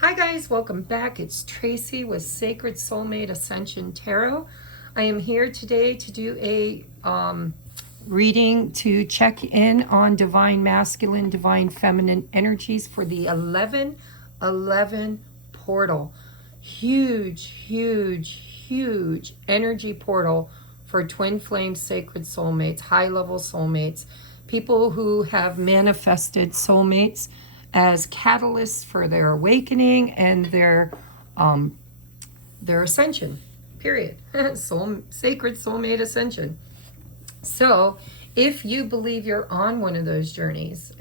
Hi guys, welcome back. It's Tracy with Sacred Soulmate Ascension Tarot. I am here today to do a reading to check in on divine masculine, divine feminine energies for the 1111 portal. Huge, huge, huge energy portal for twin flame sacred soulmates, high level soulmates, people who have manifested soulmates as catalysts for their awakening and their ascension, period. Sacred soulmate ascension. So if you believe you're on one of those journeys,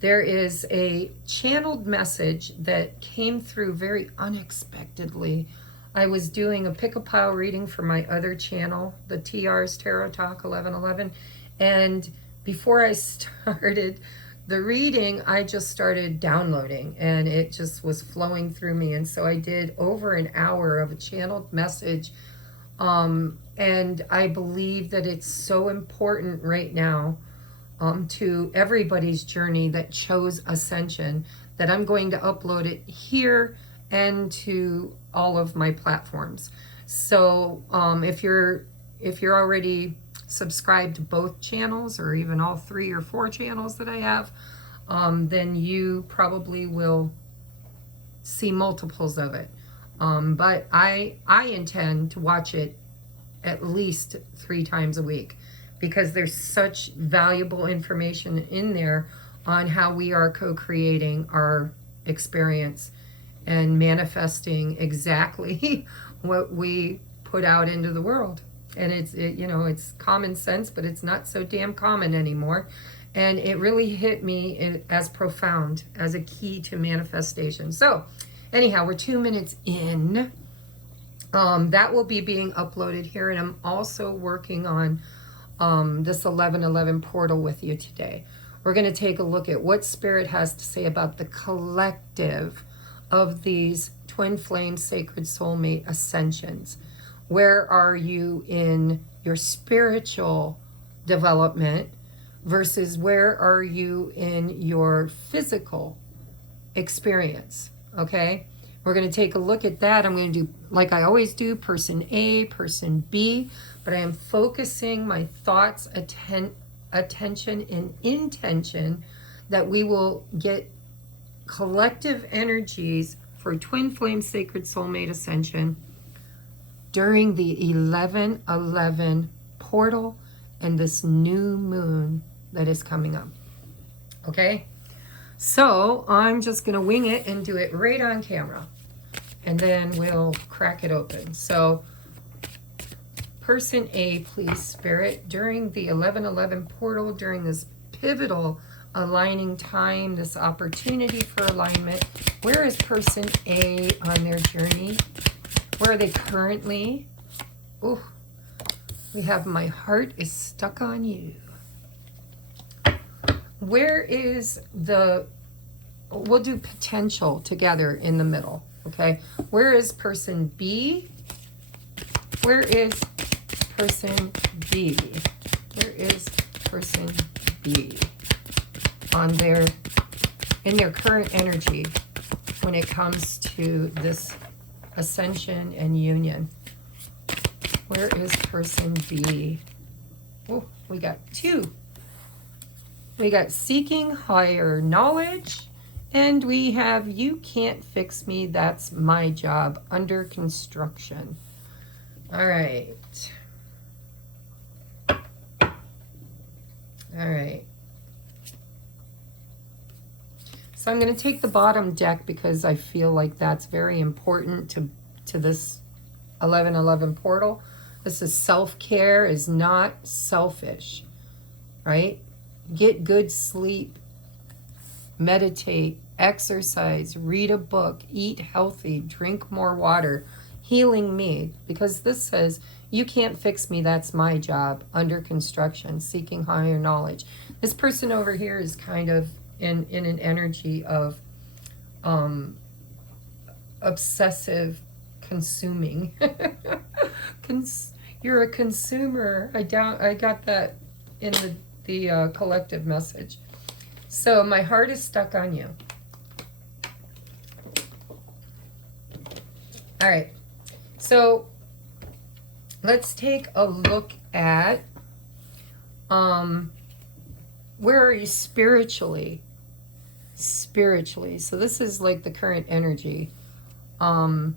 there is a channeled message that came through very unexpectedly. I was doing a pick-a-pile reading for my other channel, the TR's Tarot Talk 1111, and before I started the reading, I just started downloading and it just was flowing through me. And so I did over an hour of a channeled message. And I believe that it's so important right now to everybody's journey that chose Ascension that I'm going to upload it here and to all of my platforms. So if you're already subscribe to both channels or even all 3 or 4 channels that I have, then you probably will see multiples of it. But I intend to watch it at least 3 times a week because there's such valuable information in there on how we are co-creating our experience and manifesting exactly what we put out into the world. And it's common sense, but it's not so damn common anymore. And it really hit me as profound, as a key to manifestation. So anyhow, we're 2 minutes in. That will be being uploaded here. And I'm also working on this 1111 portal with you today. We're going to take a look at what Spirit has to say about the collective of these twin flame sacred soulmate ascensions. Where are you in your spiritual development versus where are you in your physical experience? Okay, we're going to take a look at that. I'm going to do, like I always do, person A, person B, but I am focusing my thoughts, attention, and intention that we will get collective energies for twin flame sacred soulmate ascension during the 1111 portal and this new moon that is coming up. Okay, so I'm just going to wing it and do it right on camera, and then we'll crack it open. So person A, please, Spirit, during the 1111 portal, during this pivotal aligning time, this opportunity for alignment, where is person A on their journey? Where are they currently? Oh, we have my heart is stuck on you. Where is we'll do potential together in the middle, okay? Where is person B? Where is person B? Where is person B on in their current energy when it comes to this ascension and union? Where is person B? Oh, we got 2. We got seeking higher knowledge, and we have you can't fix me, that's my job, under construction. All right. All right. So I'm going to take the bottom deck because I feel like that's very important to this 1111 portal. This is self-care is not selfish, right? Get good sleep, meditate, exercise, read a book, eat healthy, drink more water, healing me, because this says, you can't fix me, that's my job, under construction, seeking higher knowledge. This person over here is kind of in an energy of obsessive consuming. You're a consumer. I got that in the collective message. So my heart is stuck on you. All right. So let's take a look at where are you spiritually? Spiritually. So this is like the current energy. What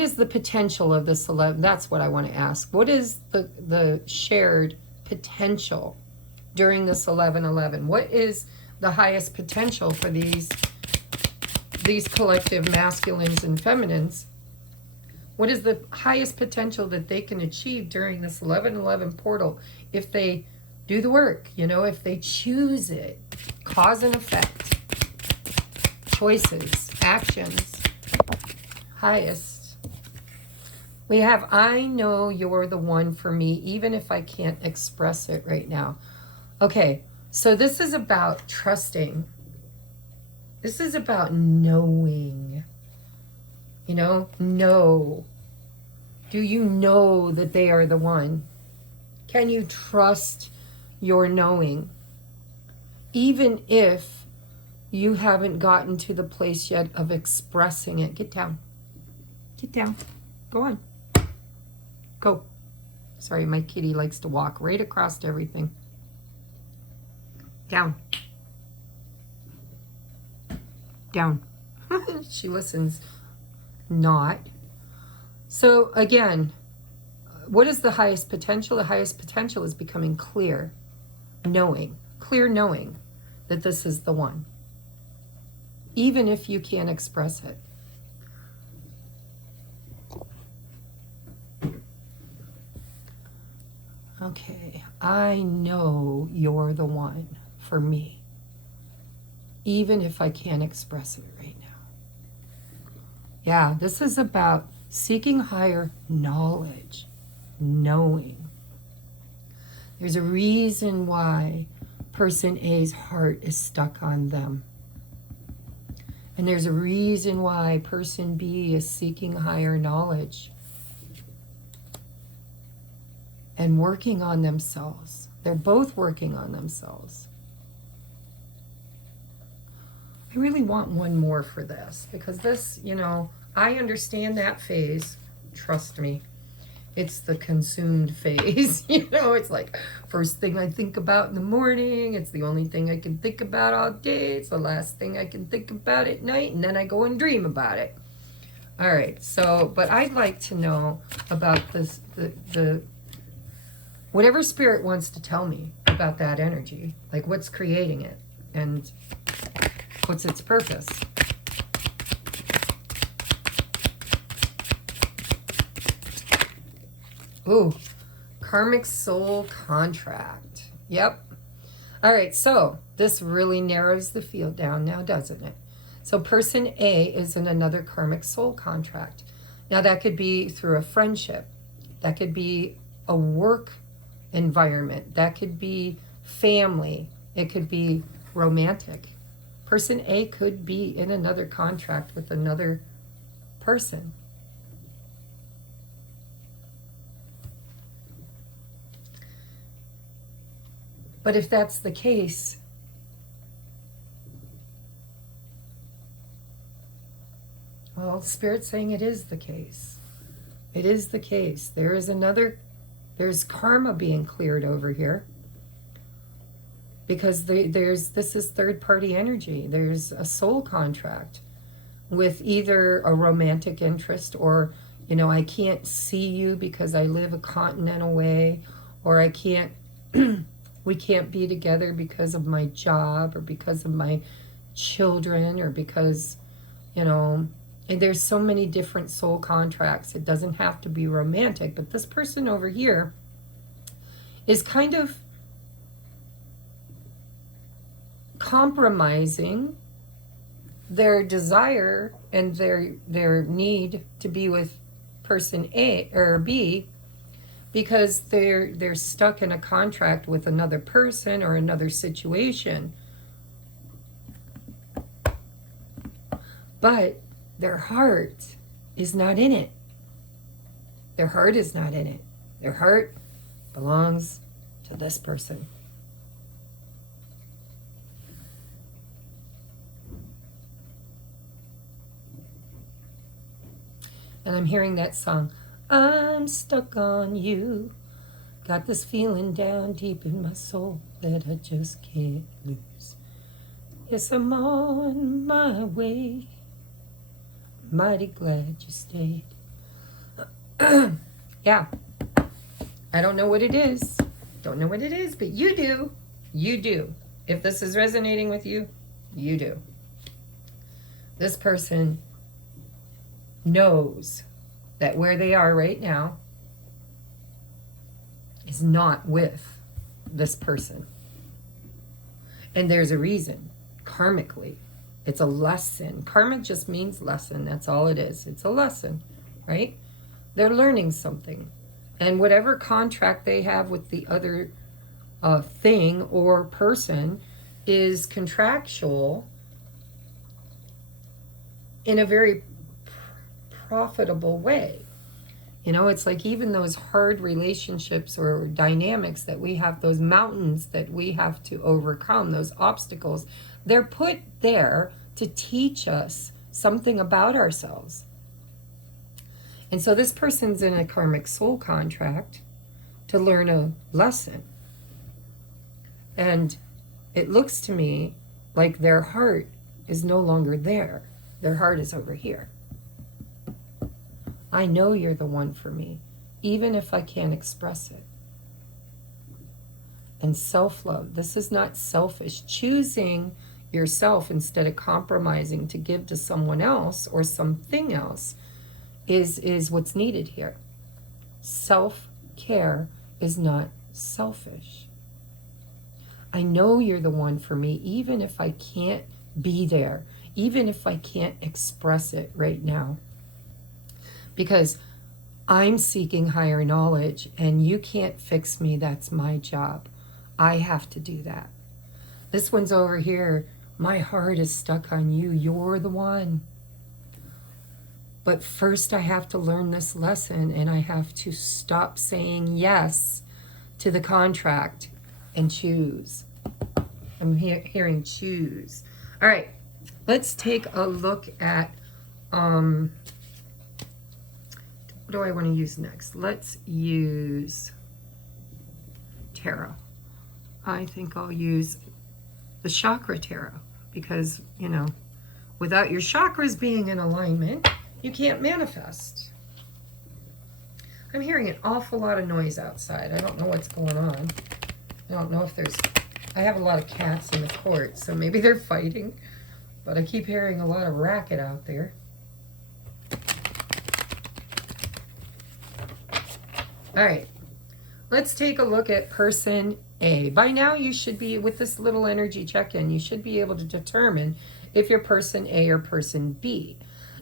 is the potential of this 11? That's what I want to ask. What is the shared potential during this 11-11? What is the highest potential for these collective masculines and feminines? What is the highest potential that they can achieve during this 11-11 portal if they do the work, you know, if they choose it? Cause and effect. Choices. Actions. Highest. We have, I know you're the one for me, even if I can't express it right now. Okay, so this is about trusting. This is about knowing. You know. Do you know that they are the one? Can you trust your knowing? Even if you haven't gotten to the place yet of expressing it. Get down. Get down. Go on. Go. Sorry, my kitty likes to walk right across everything. Down. Down. She listens. Not. So again, what is the highest potential? The highest potential is becoming clear. Knowing. Clear knowing that this is the one. Even if you can't express it. Okay, I know you're the one for me, even if I can't express it right now. Yeah, this is about seeking higher knowledge, knowing. There's a reason why person A's heart is stuck on them. And there's a reason why person B is seeking higher knowledge and working on themselves. They're both working on themselves. I really want one more for this, because this, you know, I understand that phase. Trust me. It's the consumed phase. You know, it's like first thing I think about in the morning. It's the only thing I can think about all day. It's the last thing I can think about at night. And then I go and dream about it. All right. So, but I'd like to know about this, the whatever spirit wants to tell me about that energy, like what's creating it and what's its purpose. Ooh, karmic soul contract. Yep. All right, so this really narrows the field down now, doesn't it? So person A is in another karmic soul contract. Now that could be through a friendship. That could be a work environment. That could be family. It could be romantic. Person A could be in another contract with another person. But if that's the case, well, Spirit's saying it is the case. It is the case. There's karma being cleared over here. Because this is third-party energy. There's a soul contract with either a romantic interest or, you know, I can't see you because I live a continent away, or I can't, we can't be together because of my job or because of my children or because, you know, and there's so many different soul contracts. It doesn't have to be romantic, but this person over here is kind of compromising their desire and their need to be with person A or B because they're stuck in a contract with another person or another situation. But their heart is not in it. Their heart is not in it. Their heart belongs to this person. And I'm hearing that song, I'm stuck on you. Got this feeling down deep in my soul that I just can't lose. Yes, I'm on my way. Mighty glad you stayed. Yeah. I don't know what it is. Don't know what it is, but you do. You do. If this is resonating with you, you do. This person knows that where they are right now is not with this person. And there's a reason, karmically. It's a lesson. Karma just means lesson. That's all it is. It's a lesson, right? They're learning something. And whatever contract they have with the other thing or person is contractual in a very profitable way. You know, it's like even those hard relationships or dynamics that we have, those mountains that we have to overcome, those obstacles, they're put there to teach us something about ourselves. And so this person's in a karmic soul contract to learn a lesson. And it looks to me like their heart is no longer there. Their heart is over here. I know you're the one for me, even if I can't express it. And self-love. This is not selfish. Choosing yourself instead of compromising to give to someone else or something else is what's needed here. Self-care is not selfish. I know you're the one for me, even if I can't be there, even if I can't express it right now. Because I'm seeking higher knowledge and you can't fix me. That's my job. I have to do that. This one's over here. My heart is stuck on you. You're the one. But first I have to learn this lesson and I have to stop saying yes to the contract and choose. I'm hearing choose. All right, let's take a look at, what do I want to use next? Let's use tarot. I think I'll use the chakra tarot because, you know, without your chakras being in alignment, you can't manifest. I'm hearing an awful lot of noise outside. I don't know what's going on. I don't know if there's... I have a lot of cats in the court, so maybe they're fighting. But I keep hearing a lot of racket out there. All right. Let's take a look at person A. By now, you should be, with this little energy check-in, you should be able to determine if you're person A or person B.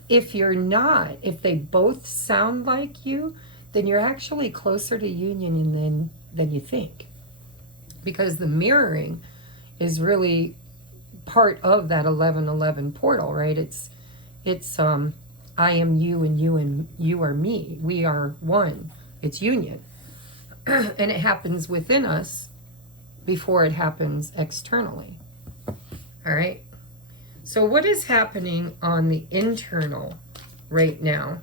If you're not, if they both sound like you, then you're actually closer to union than you think. Because the mirroring is really part of that 1111 portal, right? It's I am you and you are me. We are one. It's union. And it happens within us before it happens externally. All right? So what is happening on the internal right now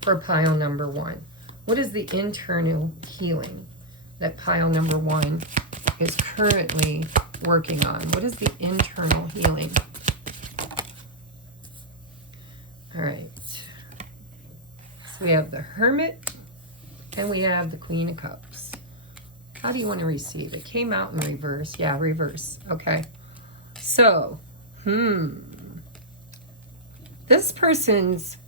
for pile number one? What is the internal healing that pile number one is currently working on? What is the internal healing? All right. So we have the Hermit and we have the Queen of Cups. How do you want to receive it? Came out in reverse. Yeah, reverse. Okay. So, this person's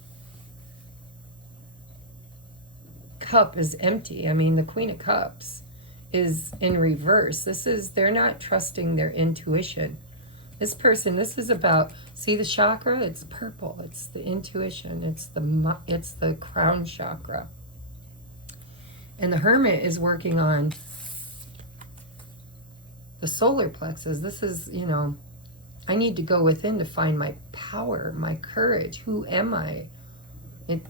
cup is empty. I mean, the Queen of Cups is in reverse. They're not trusting their intuition. This person, this is about, see the chakra? It's purple. It's the intuition. It's the crown chakra. And the Hermit is working on the solar plexus. This is, you know, I need to go within to find my power, my courage. Who am I?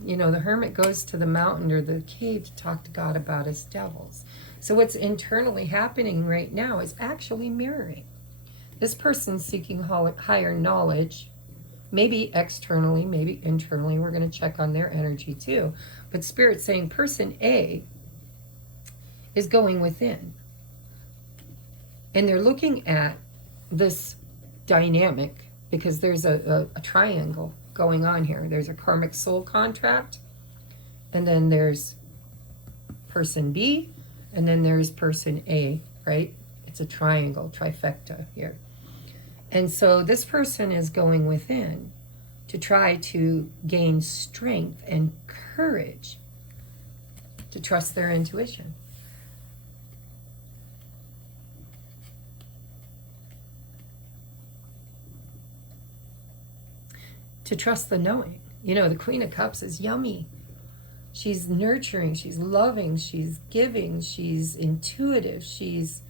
You know, the Hermit goes to the mountain or the cave to talk to God about his devils. So what's internally happening right now is actually mirroring. This person's seeking higher knowledge maybe externally, maybe internally. We're going to check on their energy too. But Spirit's saying person A is going within. And they're looking at this dynamic because there's a triangle going on here. There's a karmic soul contract, and then there's person B, and then there's person A, right? It's a triangle, trifecta here. And so this person is going within to try to gain strength and courage to trust their intuition. To trust the knowing. You know, the Queen of Cups is yummy. She's nurturing, she's loving, she's giving, she's intuitive, she's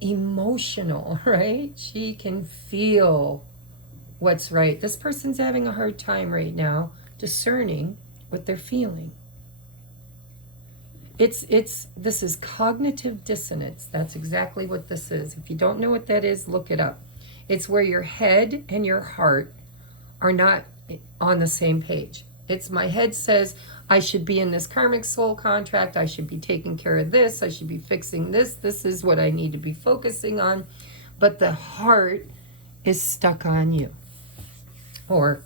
emotional, right? She can feel what's right. This person's having a hard time right now discerning what they're feeling. This is cognitive dissonance. That's exactly what this is. If you don't know what that is, look it up. It's where your head and your heart are not on the same page. It's my head says, I should be in this karmic soul contract. I should be taking care of this. I should be fixing this. This is what I need to be focusing on. But the heart is stuck on you. Or,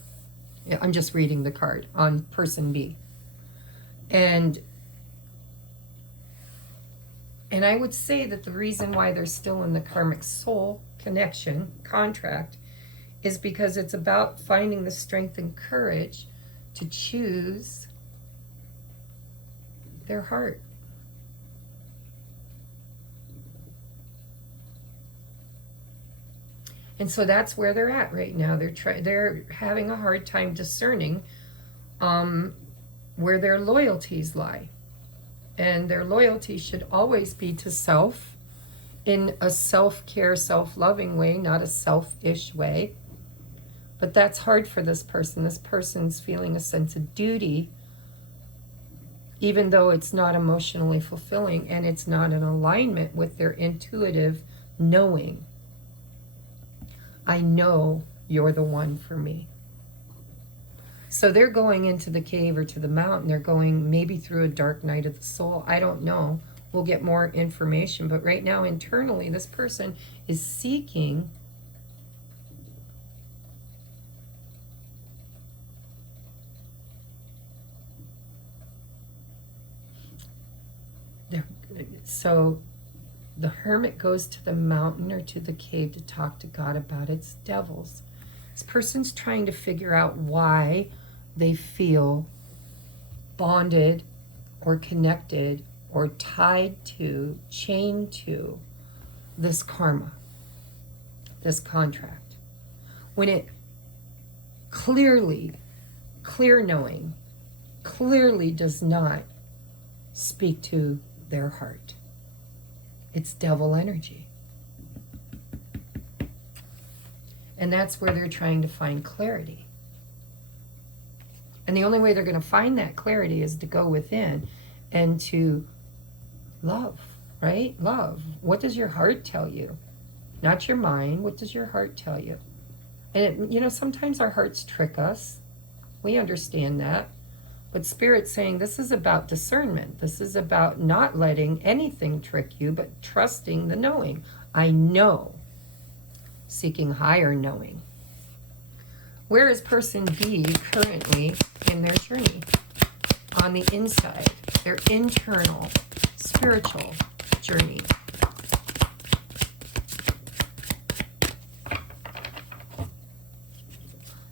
I'm just reading the card, on person B. And I would say that the reason why they're still in the karmic soul connection, contract, is because it's about finding the strength and courage to choose their heart. And so that's where they're at right now. They're having a hard time discerning where their loyalties lie. And their loyalty should always be to self, in a self-care, self-loving way, not a selfish way. But that's hard for this person. This person's feeling a sense of duty, even though it's not emotionally fulfilling and it's not in alignment with their intuitive knowing. I know you're the one for me. So they're going into the cave or to the mountain. They're going maybe through a dark night of the soul. I don't know. We'll get more information. But right now, internally, this person is seeking so the hermit goes to the mountain or to the cave to talk to God about its devils. This person's trying to figure out why they feel bonded or connected or tied to, chained to this karma, this contract. When it clear knowing, clearly does not speak to their heart. It's devil energy. And that's where they're trying to find clarity. And the only way they're going to find that clarity is to go within and to love, right? Love. What does your heart tell you? Not your mind. What does your heart tell you? And sometimes our hearts trick us. We understand that. But Spirit's saying this is about discernment. This is about not letting anything trick you, but trusting the knowing. I know. Seeking higher knowing. Where is person B currently in their journey? On the inside, their internal spiritual journey.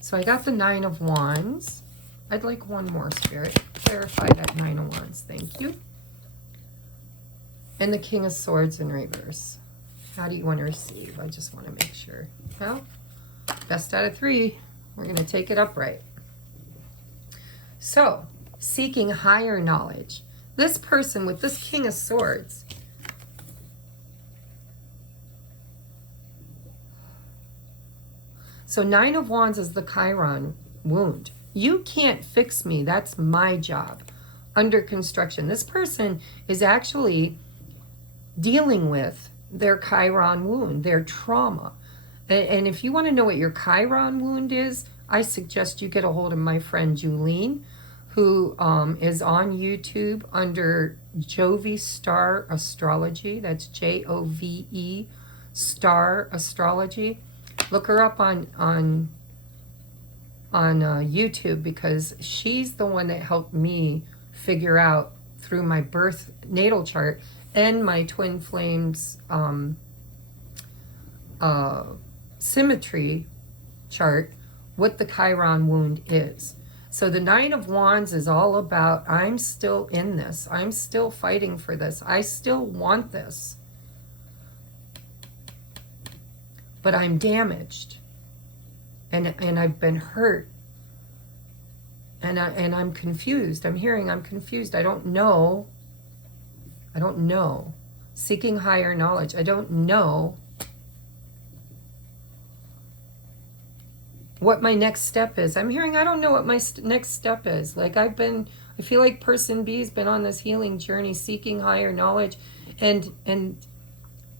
So I got the 9 of Wands. I'd like one more, Spirit. Clarify that 9 of Wands. Thank you. And the King of Swords in reverse. How do you want to receive? I just want to make sure. Well, best out of 3. We're going to take it upright. So, seeking higher knowledge. This person with this King of Swords. So 9 of Wands is the Chiron wound. You can't fix me. That's my job. Under construction. This person is actually dealing with their Chiron wound, their trauma. And if you want to know what your Chiron wound is, I suggest you get a hold of my friend Julene, who is on YouTube under Jove Star Astrology. That's Jove Star Astrology. Look her up on YouTube, because she's the one that helped me figure out through my birth natal chart and my twin flames symmetry chart what the Chiron wound is. So the Nine of Wands is all about, I'm still in this. I'm still fighting for this. I still want this. But I'm damaged. And I've been hurt. And I'm confused. I'm hearing I'm confused. I don't know. I don't know. Seeking higher knowledge. I don't know what my next step is. I'm hearing I don't know what my next step is. Like I feel like person B's been on this healing journey, seeking higher knowledge, and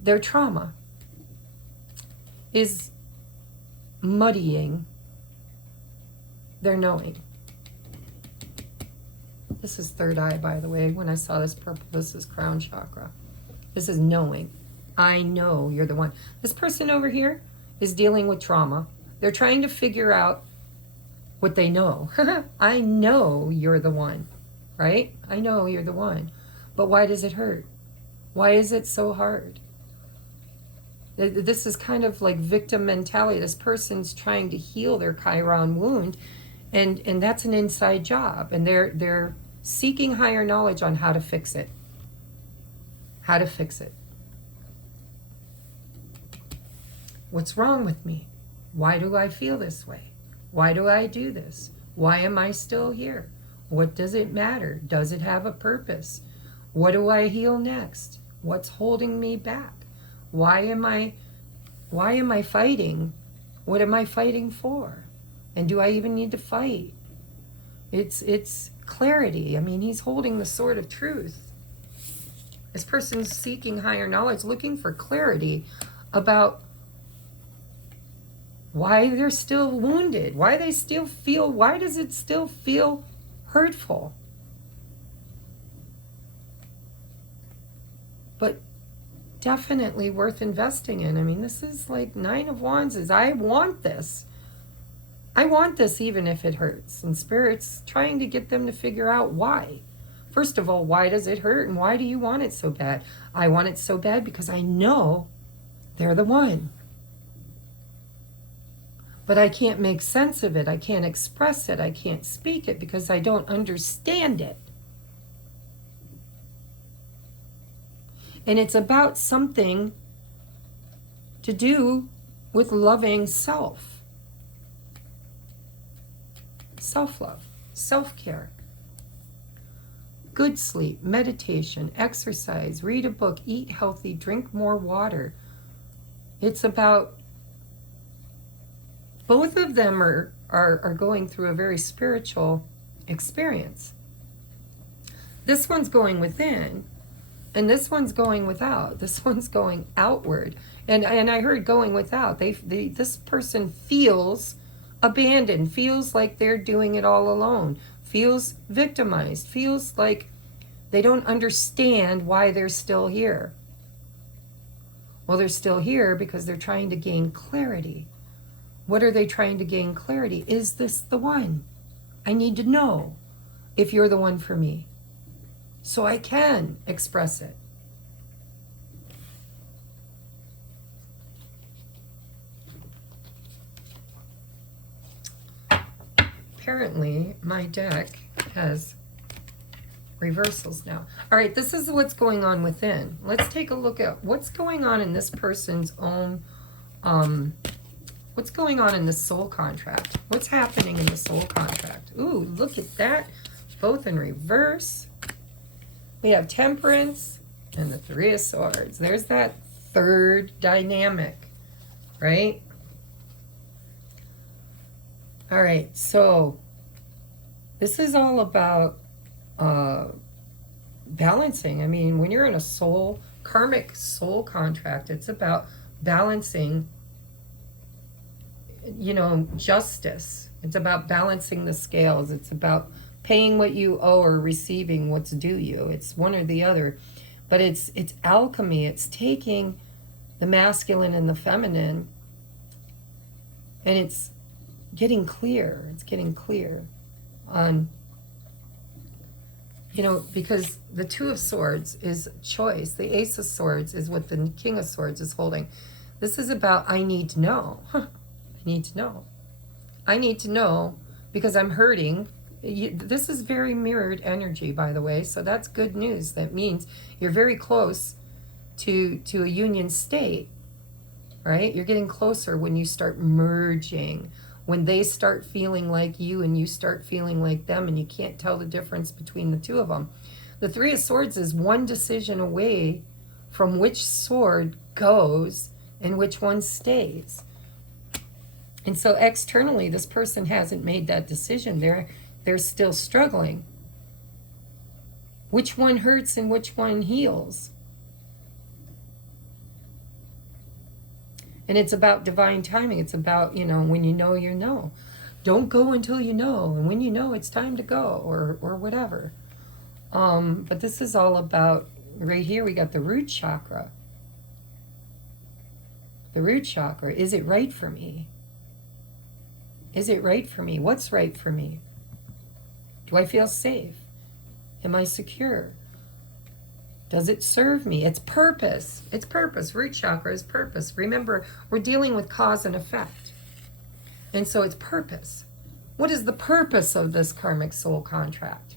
their trauma is muddying their knowing. This is third eye, by the way. When I saw this purple, this is crown chakra. This is knowing. I know you're the one. This person over here is dealing with trauma. They're trying to figure out what they know. I know you're the one, right? I know you're the one. But why does it hurt? Why is it so hard? This is kind of like victim mentality. This person's trying to heal their Chiron wound, and that's an inside job. And they're seeking higher knowledge on how to fix it. How to fix it. What's wrong with me? Why do I feel this way? Why do I do this? Why am I still here? What does it matter? Does it have a purpose? What do I heal next? What's holding me back? Why am I fighting? What am I fighting for? And do I even need to fight? It's clarity. I mean, he's holding the sword of truth. This person's seeking higher knowledge, looking for clarity about why they're still wounded, why does it still feel hurtful? But definitely worth investing in. I mean, this is like Nine of Wands is, I want this. I want this even if it hurts. And Spirit's trying to get them to figure out why. First of all, why does it hurt and why do you want it so bad? I want it so bad because I know they're the one. But I can't make sense of it. I can't express it. I can't speak it because I don't understand it. And it's about something to do with loving self. Self-love, self-care. Good sleep, meditation, exercise, read a book, eat healthy, drink more water. It's about, both of them are going through a very spiritual experience. This one's going within, and this one's going without. This one's going outward. And I heard going without. This person feels abandoned, feels like they're doing it all alone, feels victimized, feels like they don't understand why they're still here. Well, they're still here because they're trying to gain clarity. What are they trying to gain clarity? Is this the one? I need to know if you're the one for me so I can express it. Apparently, my deck has reversals now. All right, this is what's going on within. Let's take a look at what's going on in this person's own, what's going on in the soul contract. What's happening in the soul contract? Ooh, look at that. Both in reverse. We have Temperance and the Three of Swords. There's that third dynamic, right? All right, so this is all about balancing. I mean, when you're in a karmic soul contract, it's about balancing you know, justice. It's about balancing the scales. It's about paying what you owe or receiving what's due you. It's one or the other. But it's alchemy. It's taking the masculine and the feminine, and it's getting clear. It's getting clear on, you know, because the Two of Swords is choice. The Ace of Swords is what the King of Swords is holding. This is about, I need to know. I need to know. I need to know because I'm hurting. This is very mirrored energy, by the way, so that's good news. That means you're very close to a union state, right? You're getting closer when you start merging, when they start feeling like you and you start feeling like them, and you can't tell the difference between the two of them. The Three of Swords is one decision away from which sword goes and which one stays. And so externally, this person hasn't made that decision. They're still struggling. Which one hurts and which one heals? And it's about divine timing. It's about, you know, when you know, you know. Don't go until you know. And when you know, it's time to go, or whatever. But this is all about, right here, we got the root chakra. The root chakra. Is it right for me? Is it right for me? What's right for me? Do I feel safe? Am I secure? Does it serve me? It's purpose. It's purpose. Root chakra is purpose. Remember, we're dealing with cause and effect. And so it's purpose. What is the purpose of this karmic soul contract?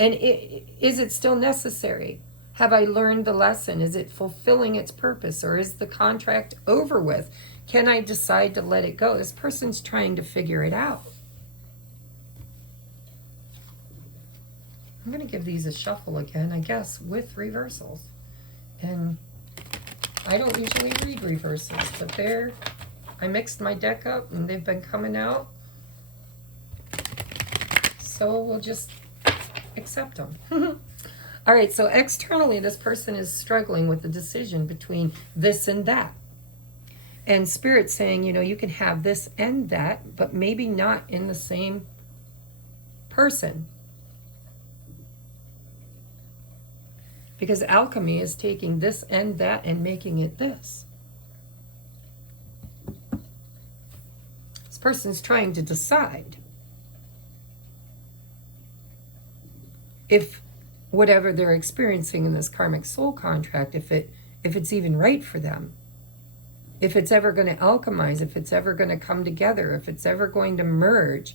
And is it still necessary? Have I learned the lesson? Is it fulfilling its purpose? Or is the contract over with? Can I decide to let it go? This person's trying to figure it out. I'm going to give these a shuffle again, I guess, with reversals. And I don't usually read reversals, but I mixed my deck up and they've been coming out. So we'll just accept them. All right, so externally, this person is struggling with the decision between this and that. And Spirit's saying, you know, you can have this and that, but maybe not in the same person. Because alchemy is taking this and that and making it this. This person's trying to decide if whatever they're experiencing in this karmic soul contract, if it's even right for them. If it's ever going to alchemize, if it's ever going to come together, if it's ever going to merge.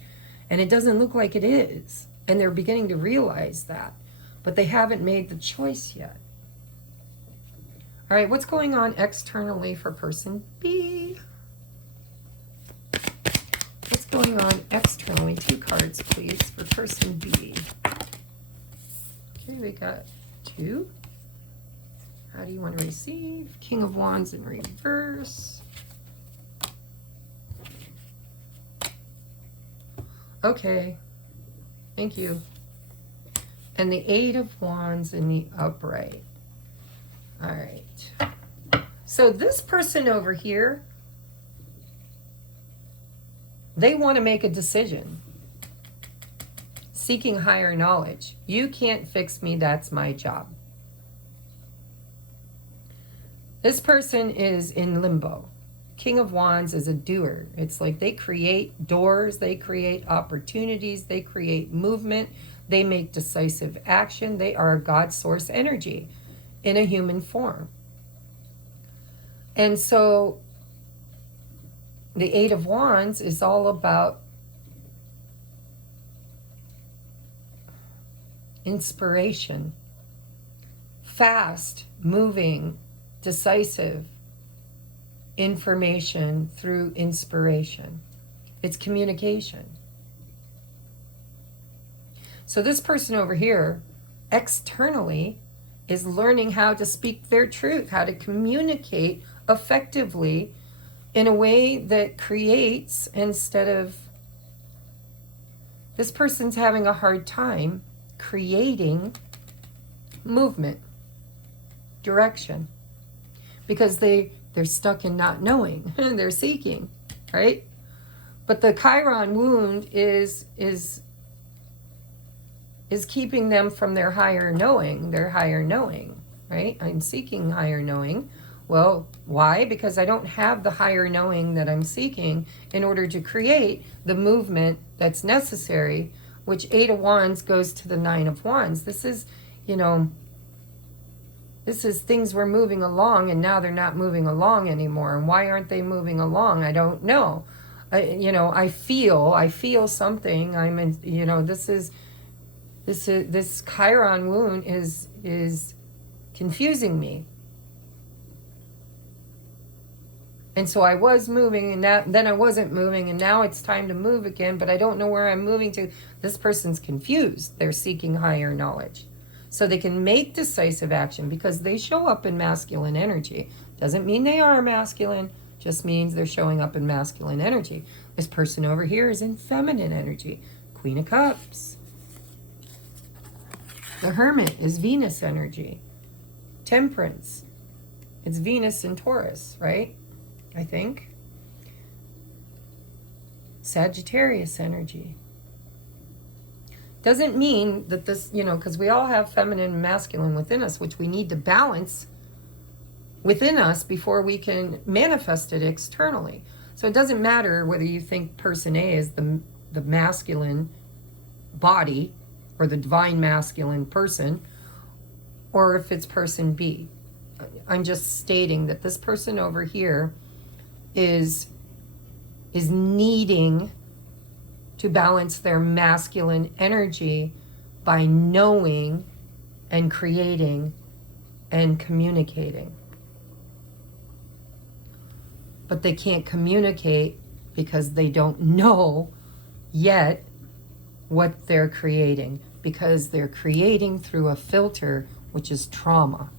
And it doesn't look like it is. And they're beginning to realize that. But they haven't made the choice yet. All right, what's going on externally for person B? What's going on externally? 2 cards, please, for person B. Okay, we got 2. How do you want to receive? King of Wands in reverse. Okay, thank you. And the 8 of Wands in the upright. All right. So this person over here, they want to make a decision. Seeking higher knowledge. You can't fix me, that's my job. This person is in limbo. King of Wands is a doer. It's like they create doors, they create opportunities, they create movement. They make decisive action. They are a God source energy in a human form. And so the 8 of Wands is all about inspiration. Fast, moving, decisive information through inspiration. It's communication. So this person over here, externally, is learning how to speak their truth, how to communicate effectively in a way that creates instead of... This person's having a hard time creating movement, direction, because they're stuck in not knowing. They're seeking, right? But the Chiron wound is keeping them from their higher knowing, right? I'm seeking higher knowing. Well, why? Because I don't have the higher knowing that I'm seeking in order to create the movement that's necessary, which 8 of Wands goes to the 9 of Wands. This is, this is things were moving along, and now they're not moving along anymore. And why aren't they moving along? I don't know. I feel something. This Chiron wound is confusing me. And so I was moving, and then I wasn't moving, and now it's time to move again, but I don't know where I'm moving to. This person's confused. They're seeking higher knowledge. So they can make decisive action because they show up in masculine energy. Doesn't mean they are masculine, just means they're showing up in masculine energy. This person over here is in feminine energy. Queen of Cups. The Hermit is Venus energy. Temperance. It's Venus in Taurus, right? I think. Sagittarius energy. Doesn't mean that this, because we all have feminine and masculine within us, which we need to balance within us before we can manifest it externally. So it doesn't matter whether you think person A is the masculine body or the divine masculine person, or if it's person B. I'm just stating that this person over here is needing to balance their masculine energy by knowing and creating and communicating. But they can't communicate because they don't know yet what they're creating, because they're creating through a filter, which is trauma.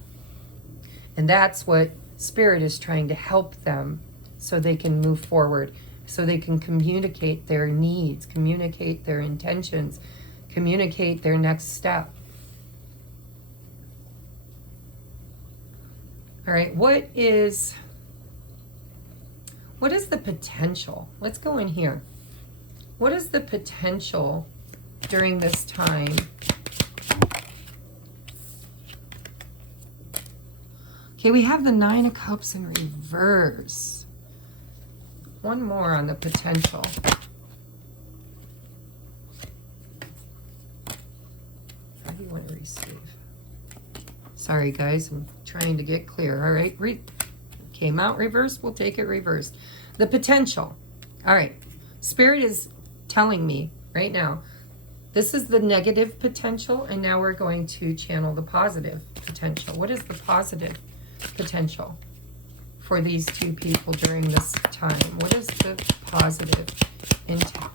And that's what Spirit is trying to help them so they can move forward, so they can communicate their needs, communicate their intentions, communicate their next step. All right, what is the potential? Let's go in here. What is the potential during this time? Okay, we have the 9 of Cups in reverse. One more on the potential. How do you want to receive? Sorry, guys, I'm trying to get clear. All right, came out reversed. We'll take it reversed. The potential. All right, Spirit is telling me right now, this is the negative potential, and now we're going to channel the positive potential. What is the positive potential for these two people during this time? What is the positive potential?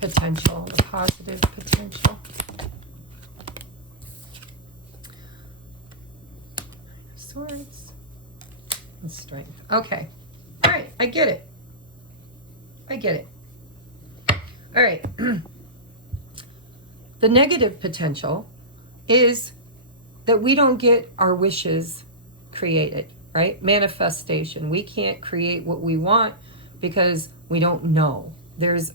The positive potential. Nine of Swords and Strength. Okay. All right. I get it. All right. The negative potential is that we don't get our wishes created, right? Manifestation. We can't create what we want because we don't know. There's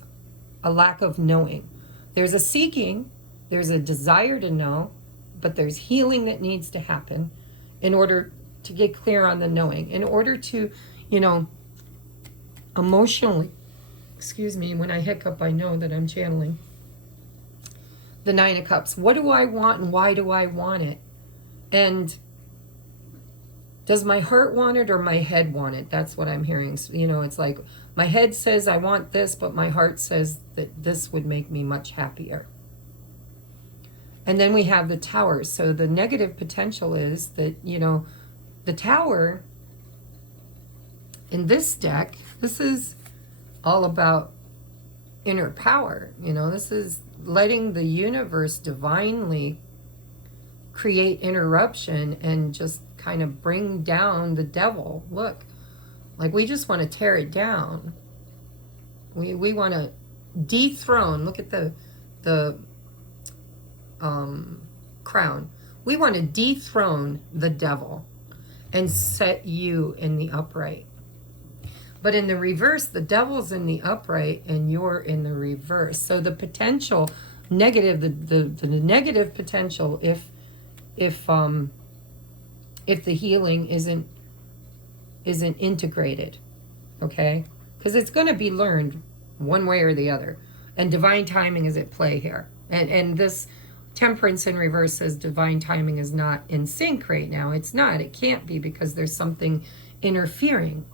a lack of knowing. There's a seeking, there's a desire to know, but there's healing that needs to happen in order to get clear on the knowing, in order to, emotionally, when I hiccup, I know that I'm channeling. The 9 of Cups. What do I want and why do I want it? And does my heart want it or my head want it? That's what I'm hearing. It's like my head says I want this, but my heart says that this would make me much happier. And then we have the Tower. So the negative potential is that, the Tower in this deck, this is all about inner power. This is letting the universe divinely create interruption and just kind of bring down the devil. Look, like we just want to tear it down. We want to dethrone. Look at the crown. We want to dethrone the devil and set you in the upright. But in the reverse, the devil's in the upright and you're in the reverse. So the potential negative, the negative potential, if the healing isn't integrated, okay? Because it's going to be learned one way or the other, and divine timing is at play here. And this temperance in reverse says divine timing is not in sync right now. It's not. It can't be, because there's something interfering.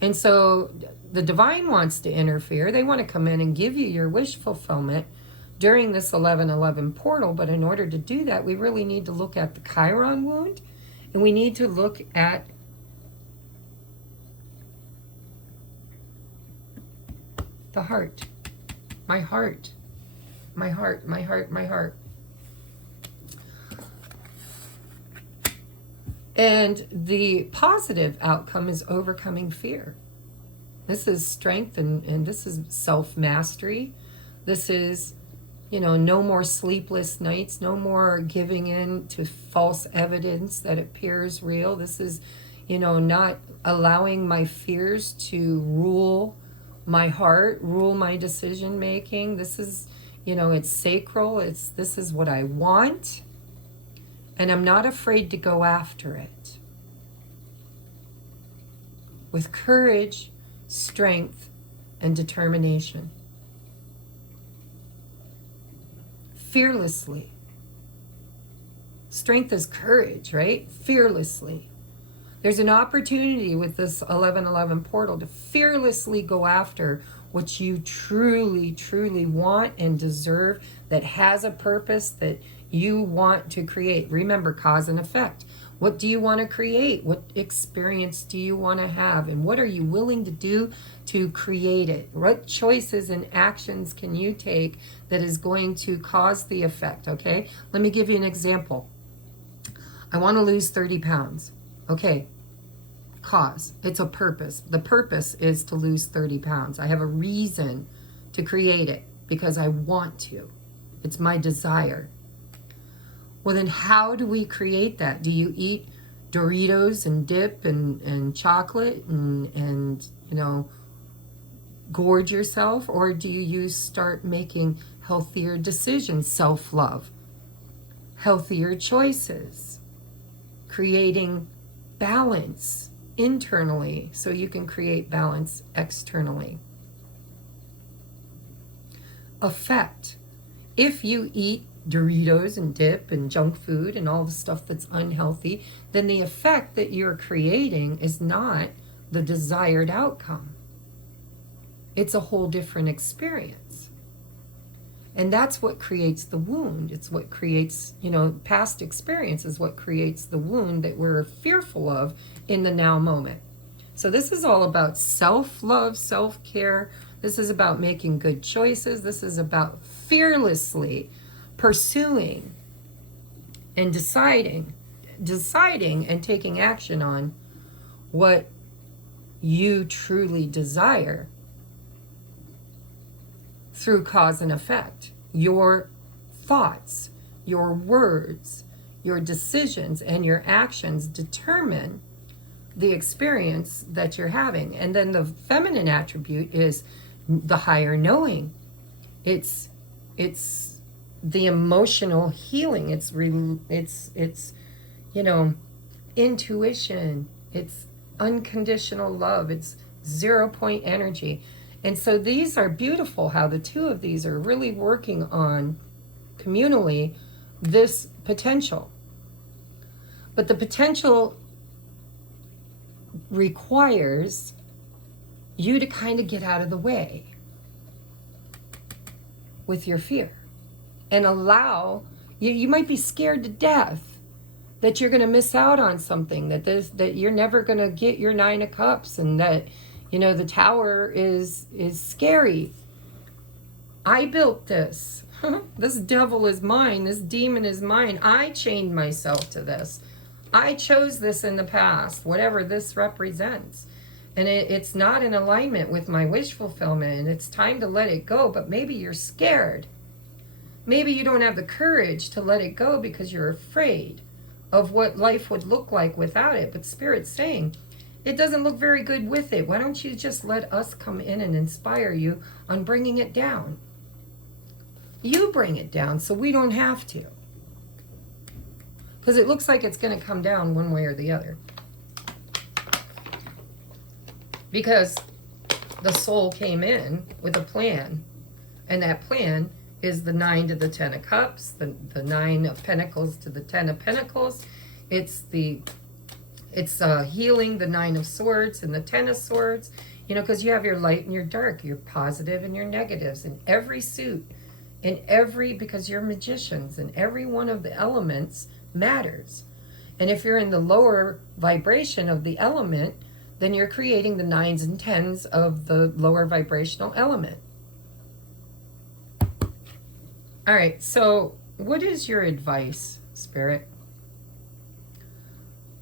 And so the divine wants to interfere. They want to come in and give you your wish fulfillment during this 11:11 portal. But in order to do that, we really need to look at the Chiron wound, and we need to look at the heart. My heart. My heart, my heart, my heart. And the positive outcome is overcoming fear. This is strength, and this is self-mastery. This is, no more sleepless nights, no more giving in to false evidence that appears real. This is, not allowing my fears to rule my heart, rule my decision making. This is, it's sacral. This is what I want. And I'm not afraid to go after it. With courage, strength, and determination. Fearlessly. Strength is courage, right? Fearlessly. There's an opportunity with this 11:11 portal to fearlessly go after what you truly, truly want and deserve, that has a purpose that you want to create. Remember, cause and effect. What do you want to create? What experience do you want to have? And what are you willing to do to create it? What choices and actions can you take that is going to cause the effect, okay? Let me give you an example. I want to lose 30 pounds. Okay, cause. It's a purpose. The purpose is to lose 30 pounds. I have a reason to create it because I want to. It's my desire. Well, then how do we create that? Do you eat Doritos and dip and chocolate and gorge yourself? Or do you start making healthier decisions, self-love, healthier choices, creating balance internally so you can create balance externally? Effect. If you eat Doritos and dip and junk food and all the stuff that's unhealthy, then the effect that you're creating is not the desired outcome. It's a whole different experience. And that's what creates the wound. It's what creates, past experience is what creates the wound that we're fearful of in the now moment. So this is all about self-love, self-care. This is about making good choices. This is about fearlessly pursuing and deciding and taking action on what you truly desire through cause and effect. Your thoughts, your words, your decisions, and your actions determine the experience that you're having. And then the feminine attribute is the higher knowing. It's the emotional healing. It's intuition. It's unconditional love. It's 0 point energy. And so these are beautiful, how the two of these are really working on communally this potential. But the potential requires you to kind of get out of the way with your fear and allow, you might be scared to death that you're going to miss out on something, that you're never going to get your 9 of cups, and that the tower is scary. I built this. This devil is mine. This demon is mine. I chained myself to this. I chose this in the past, whatever this represents. And it's not in alignment with my wish fulfillment, and it's time to let it go. But maybe you're scared. Maybe you don't have the courage to let it go because you're afraid of what life would look like without it. But Spirit's saying, it doesn't look very good with it. Why don't you just let us come in and inspire you on bringing it down? You bring it down so we don't have to. Because it looks like it's going to come down one way or the other. Because the soul came in with a plan. And that plan is the 9 to the 10 of Cups, the 9 of Pentacles to the 10 of Pentacles. It's healing, the 9 of Swords and the 10 of Swords. You know, because you have your light and your dark, your positive and your negatives in every suit, because you're magicians, and every one of the elements matters. And if you're in the lower vibration of the element, then you're creating the 9s and 10s of the lower vibrational element. All right, so what is your advice, Spirit?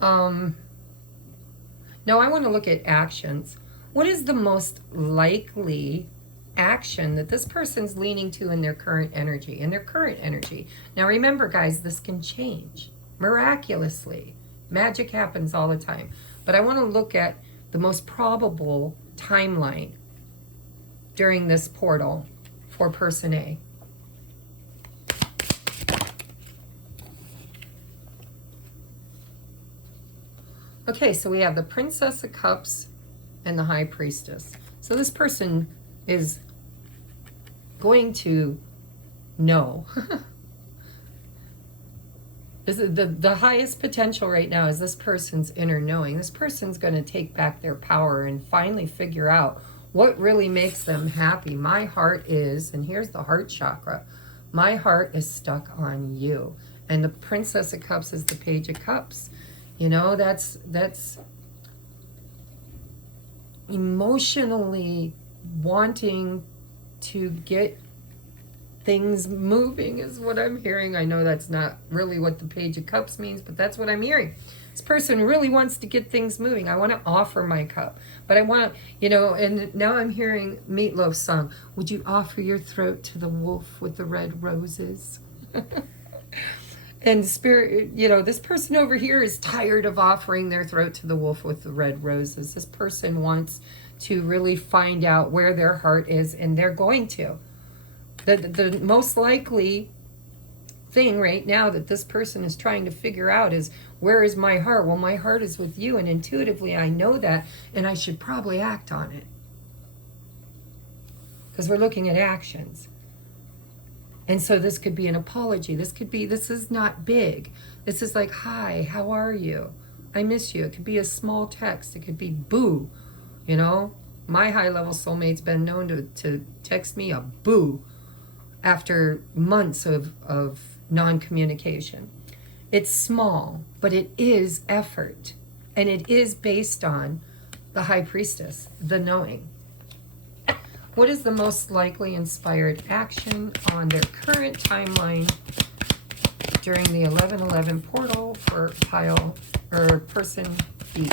No, I want to look at actions. What is the most likely action that this person's leaning to in their current energy? Now remember, guys, this can change miraculously. Magic happens all the time. But I want to look at the most probable timeline during this portal for person A. Okay, so we have the Princess of Cups and the High Priestess. So this person is going to know. This is the highest potential right now is this person's inner knowing. This person's going to take back their power and finally figure out what really makes them happy. My heart is, and here's the heart chakra, my heart is stuck on you. And the Princess of Cups is the Page of Cups. You know, that's emotionally wanting to get things moving is what I'm hearing. I know that's not really what the Page of Cups means, but that's what I'm hearing. This person really wants to get things moving. I want to offer my cup, but I want to, you know, and now I'm hearing Meatloaf's song, would you offer your throat to the wolf with the red roses? And Spirit, you know, this person over here is tired of offering their throat to the wolf with the red roses. This person wants to really find out where their heart is, and they're going to. The most likely thing right now that this person is trying to figure out is, where is my heart? Well, my heart is with you, and intuitively I know that, and I should probably act on it. Because we're looking at actions. And so this could be an apology. This is not big. This is like, hi, how are you? I miss you. It could be a small text. It could be boo. You know, my high-level soulmate's been known to text me a boo after months of non-communication. It's small, but it is effort. And it is based on the High Priestess, the knowing. What is the most likely inspired action on their current timeline during the 1111 portal for pile or person B?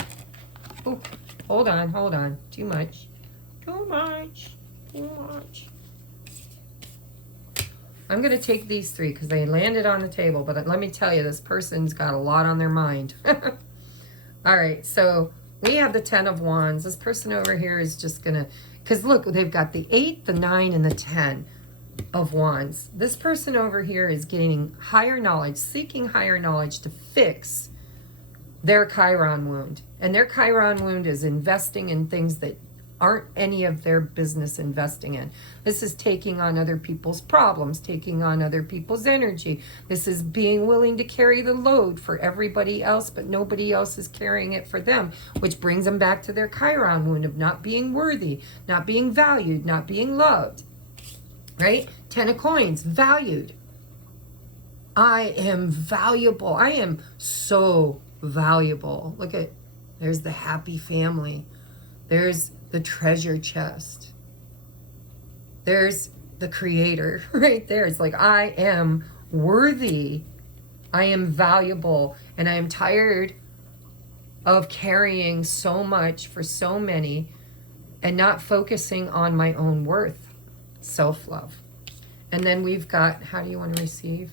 Oh, hold on. Too much. I'm going to take these three because they landed on the table, but let me tell you, this person's got a lot on their mind. All right, so we have the 10 of Wands. This person over here is just going to, because look, they've got the 8, the 9, and the 10 of Wands. This person over here is gaining higher knowledge, seeking higher knowledge to fix their Chiron wound. And their Chiron wound is investing in things that aren't any of their business investing in. This is taking on other people's problems, taking on other people's energy. This is being willing to carry the load for everybody else, but nobody else is carrying it for them, which brings them back to their Chiron wound of not being worthy, not being valued, not being loved, right? 10 of Coins, valued. I am valuable. I am so valuable. Look at, there's the happy family. There's the treasure chest. There's the creator right there. It's like, I am worthy. I am valuable. And I am tired of carrying so much for so many and not focusing on my own worth. Self-love. And then we've got, how do you want to receive?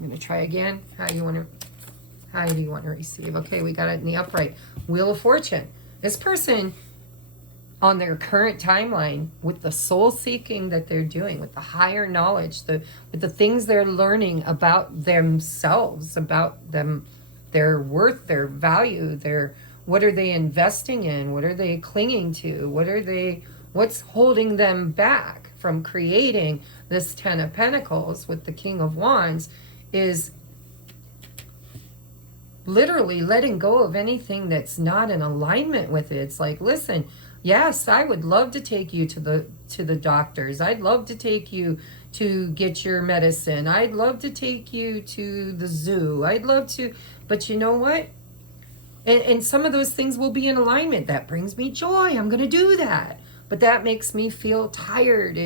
I'm going to try again. How do you want to? How do you want to receive? Okay, we got it in the upright. Wheel of Fortune. This person on their current timeline, with the soul seeking that they're doing, with the higher knowledge, with the things they're learning about themselves, about them, their worth, their value, what are they investing in? What are they clinging to? What's holding them back from creating this Ten of Pentacles with the King of Wands is literally letting go of anything that's not in alignment with it. It's like, listen, yes, I would love to take you to the doctors. I'd love to take you to get your medicine. I'd love to take you to the zoo. I'd love to, but you know what? And some of those things will be in alignment. That brings me joy. I'm going to do that. But that makes me feel tired.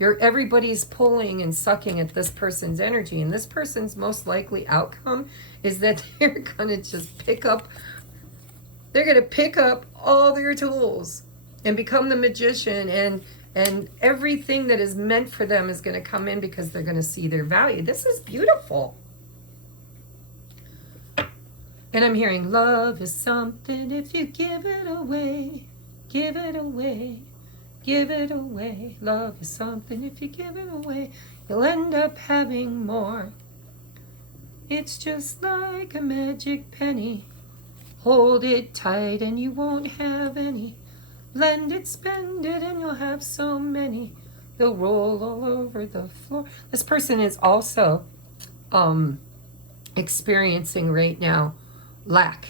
Everybody's pulling and sucking at this person's energy, and this person's most likely outcome is that they're going to just pick up all their tools and become the magician, and everything that is meant for them is going to come in because they're going to see their value. This is beautiful. And I'm hearing, love is something if you give it away, give it away, give it away. Love is something if you give it away, you'll end up having more. It's just like a magic penny. Hold it tight and you won't have any. Lend it, spend it, and you'll have so many. They'll roll all over the floor. This person is also experiencing right now lack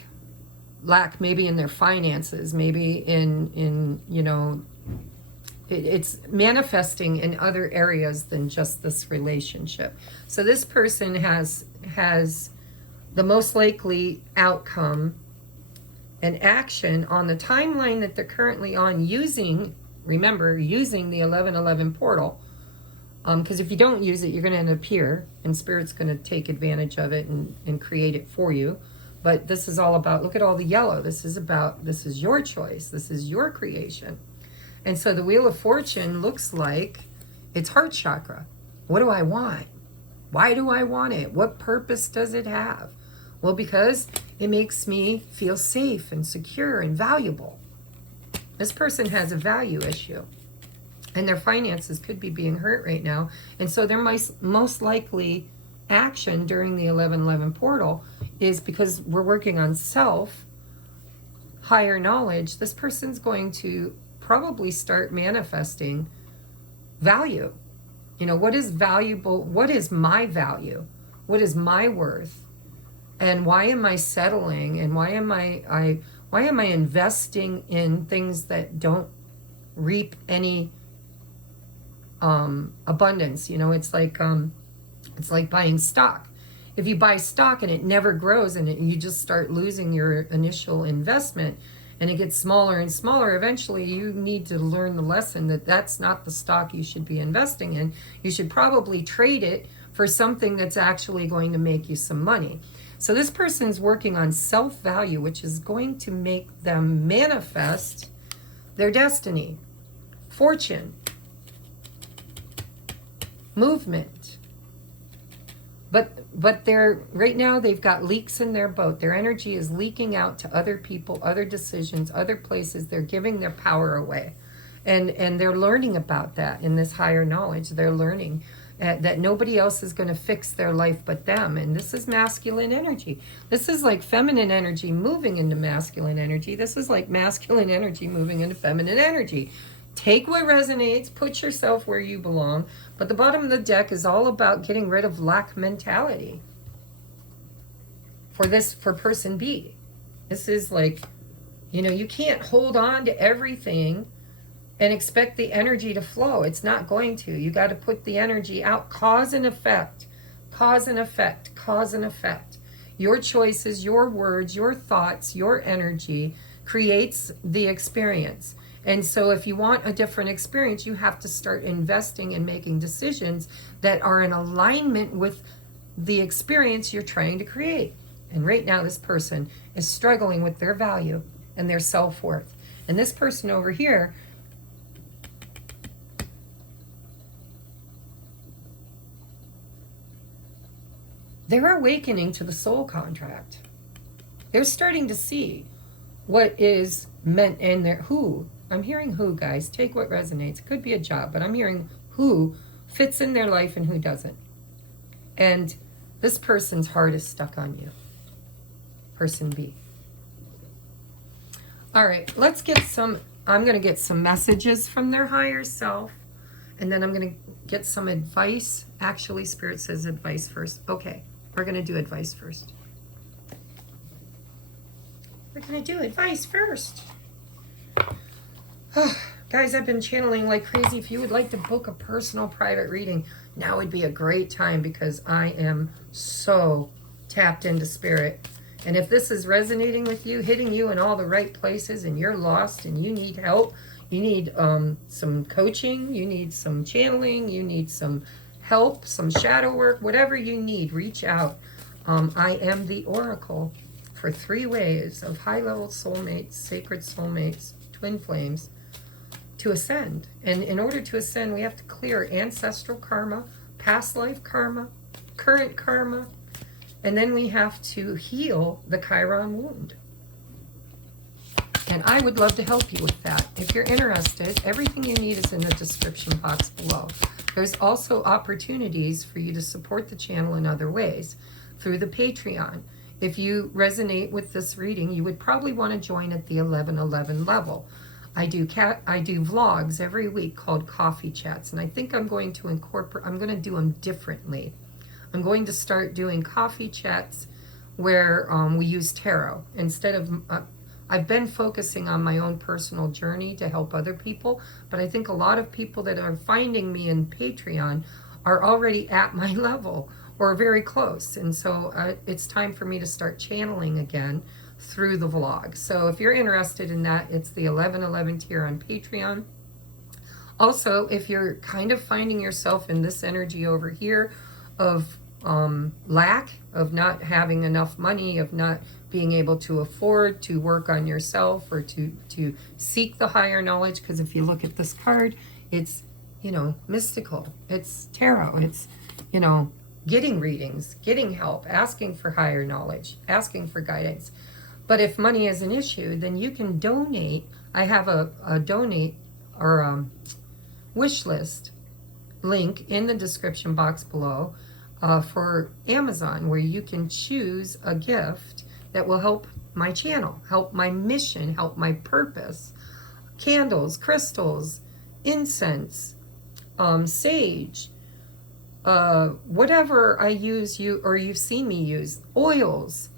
maybe in their finances, maybe in it's manifesting in other areas than just this relationship. So this person has the most likely outcome and action on the timeline that they're currently on, using the 1111 portal, because if you don't use it, you're going to end up here and Spirit's going to take advantage of it and create it for you. But this is all about, look at all the yellow. This is your choice. This is your creation. And so the Wheel of Fortune looks like it's heart chakra. What do I want? Why do I want it? What purpose does it have? Well, because it makes me feel safe and secure and valuable. This person has a value issue, and their finances could be being hurt right now. And so their most likely action during the 1111 portal is, because we're working on self, higher knowledge, this person's going to probably start manifesting value. What is valuable? What is my value? What is my worth? And why am I settling? And why am I investing in things that don't reap any abundance? It's like buying stock. If you buy stock and it never grows and you just start losing your initial investment and it gets smaller and smaller, eventually you need to learn the lesson that that's not the stock you should be investing in. You should probably trade it for something that's actually going to make you some money. So this person's working on self-value, which is going to make them manifest their destiny, fortune, movement. But right now they've got leaks in their boat. Their energy is leaking out to other people, other decisions, other places. They're giving their power away. And they're learning about that in this higher knowledge. They're learning that nobody else is going to fix their life but them. And this is masculine energy. This is like feminine energy moving into masculine energy. This is like masculine energy moving into feminine energy. Take what resonates, put yourself where you belong. But the bottom of the deck is all about getting rid of lack mentality for person B. This is like, you can't hold on to everything and expect the energy to flow. It's not going to. You got to put the energy out. Cause and effect. Cause and effect. Cause and effect. Your choices, your words, your thoughts, your energy creates the experience. And so if you want a different experience, you have to start investing and making decisions that are in alignment with the experience you're trying to create. And right now this person is struggling with their value and their self-worth. And this person over here, they're awakening to the soul contract. They're starting to see what is meant in their who. I'm hearing who, guys. Take what resonates. It could be a job, but I'm hearing who fits in their life and who doesn't. And this person's heart is stuck on you. Person B. All right, let's get some, I'm going to get some messages from their higher self, and then I'm going to get some advice. Actually, Spirit says advice first. Okay, we're going to do advice first. We're going to do advice first. Guys, I've been channeling like crazy. If you would like to book a personal private reading, now would be a great time because I am so tapped into Spirit. And if this is resonating with you, hitting you in all the right places, and you're lost and you need help, you need some coaching, you need some channeling, you need some help, some shadow work, whatever you need, reach out. I am the oracle for 3 ways of high-level soulmates, sacred soulmates, twin flames, to ascend. And in order to ascend, we have to clear ancestral karma, past life karma, current karma, and then we have to heal the Chiron wound. And I would love to help you with that. If you're interested, everything you need is in the description box below. There's also opportunities for you to support the channel in other ways through the Patreon. If you resonate with this reading, you would probably want to join at the 1111 level. I do vlogs every week called Coffee Chats, and I think I'm going to do them differently. I'm going to start doing coffee chats where we use tarot. Instead of, I've been focusing on my own personal journey to help other people, but I think a lot of people that are finding me in Patreon are already at my level or very close. And so it's time for me to start channeling again through the vlog. So if you're interested in that, it's the 1111 tier on Patreon. Also, if you're kind of finding yourself in this energy over here of lack, of not having enough money, of not being able to afford to work on yourself or to seek the higher knowledge, because if you look at this card, it's, you know, mystical, it's tarot, it's, you know, getting readings, getting help, asking for higher knowledge, asking for guidance. But if money is an issue, then you can donate. I have a donate or wish list link in the description box below for Amazon, where you can choose a gift that will help my channel, help my mission, help my purpose. Candles, crystals, incense, sage, whatever I use, you've seen me use, oils,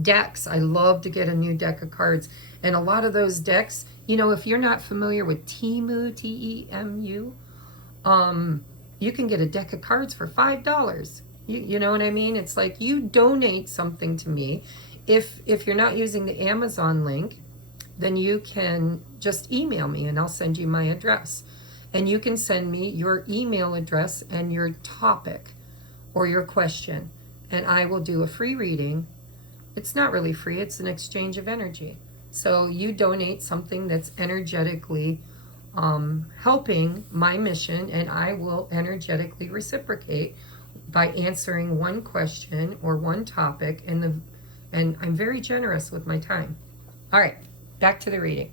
decks. I love to get a new deck of cards. And a lot of those decks, you know, if you're not familiar with Temu, T-E-M-U, you can get a deck of cards for $5. You know what I mean? It's like you donate something to me. If you're not using the Amazon link, then you can just email me and I'll send you my address. And you can send me your email address and your topic or your question. And I will do a free reading. It's not really free, it's an exchange of energy. So you donate something that's energetically helping my mission, and I will energetically reciprocate by answering one question or one topic, and I'm very generous with my time. All right, back to the reading.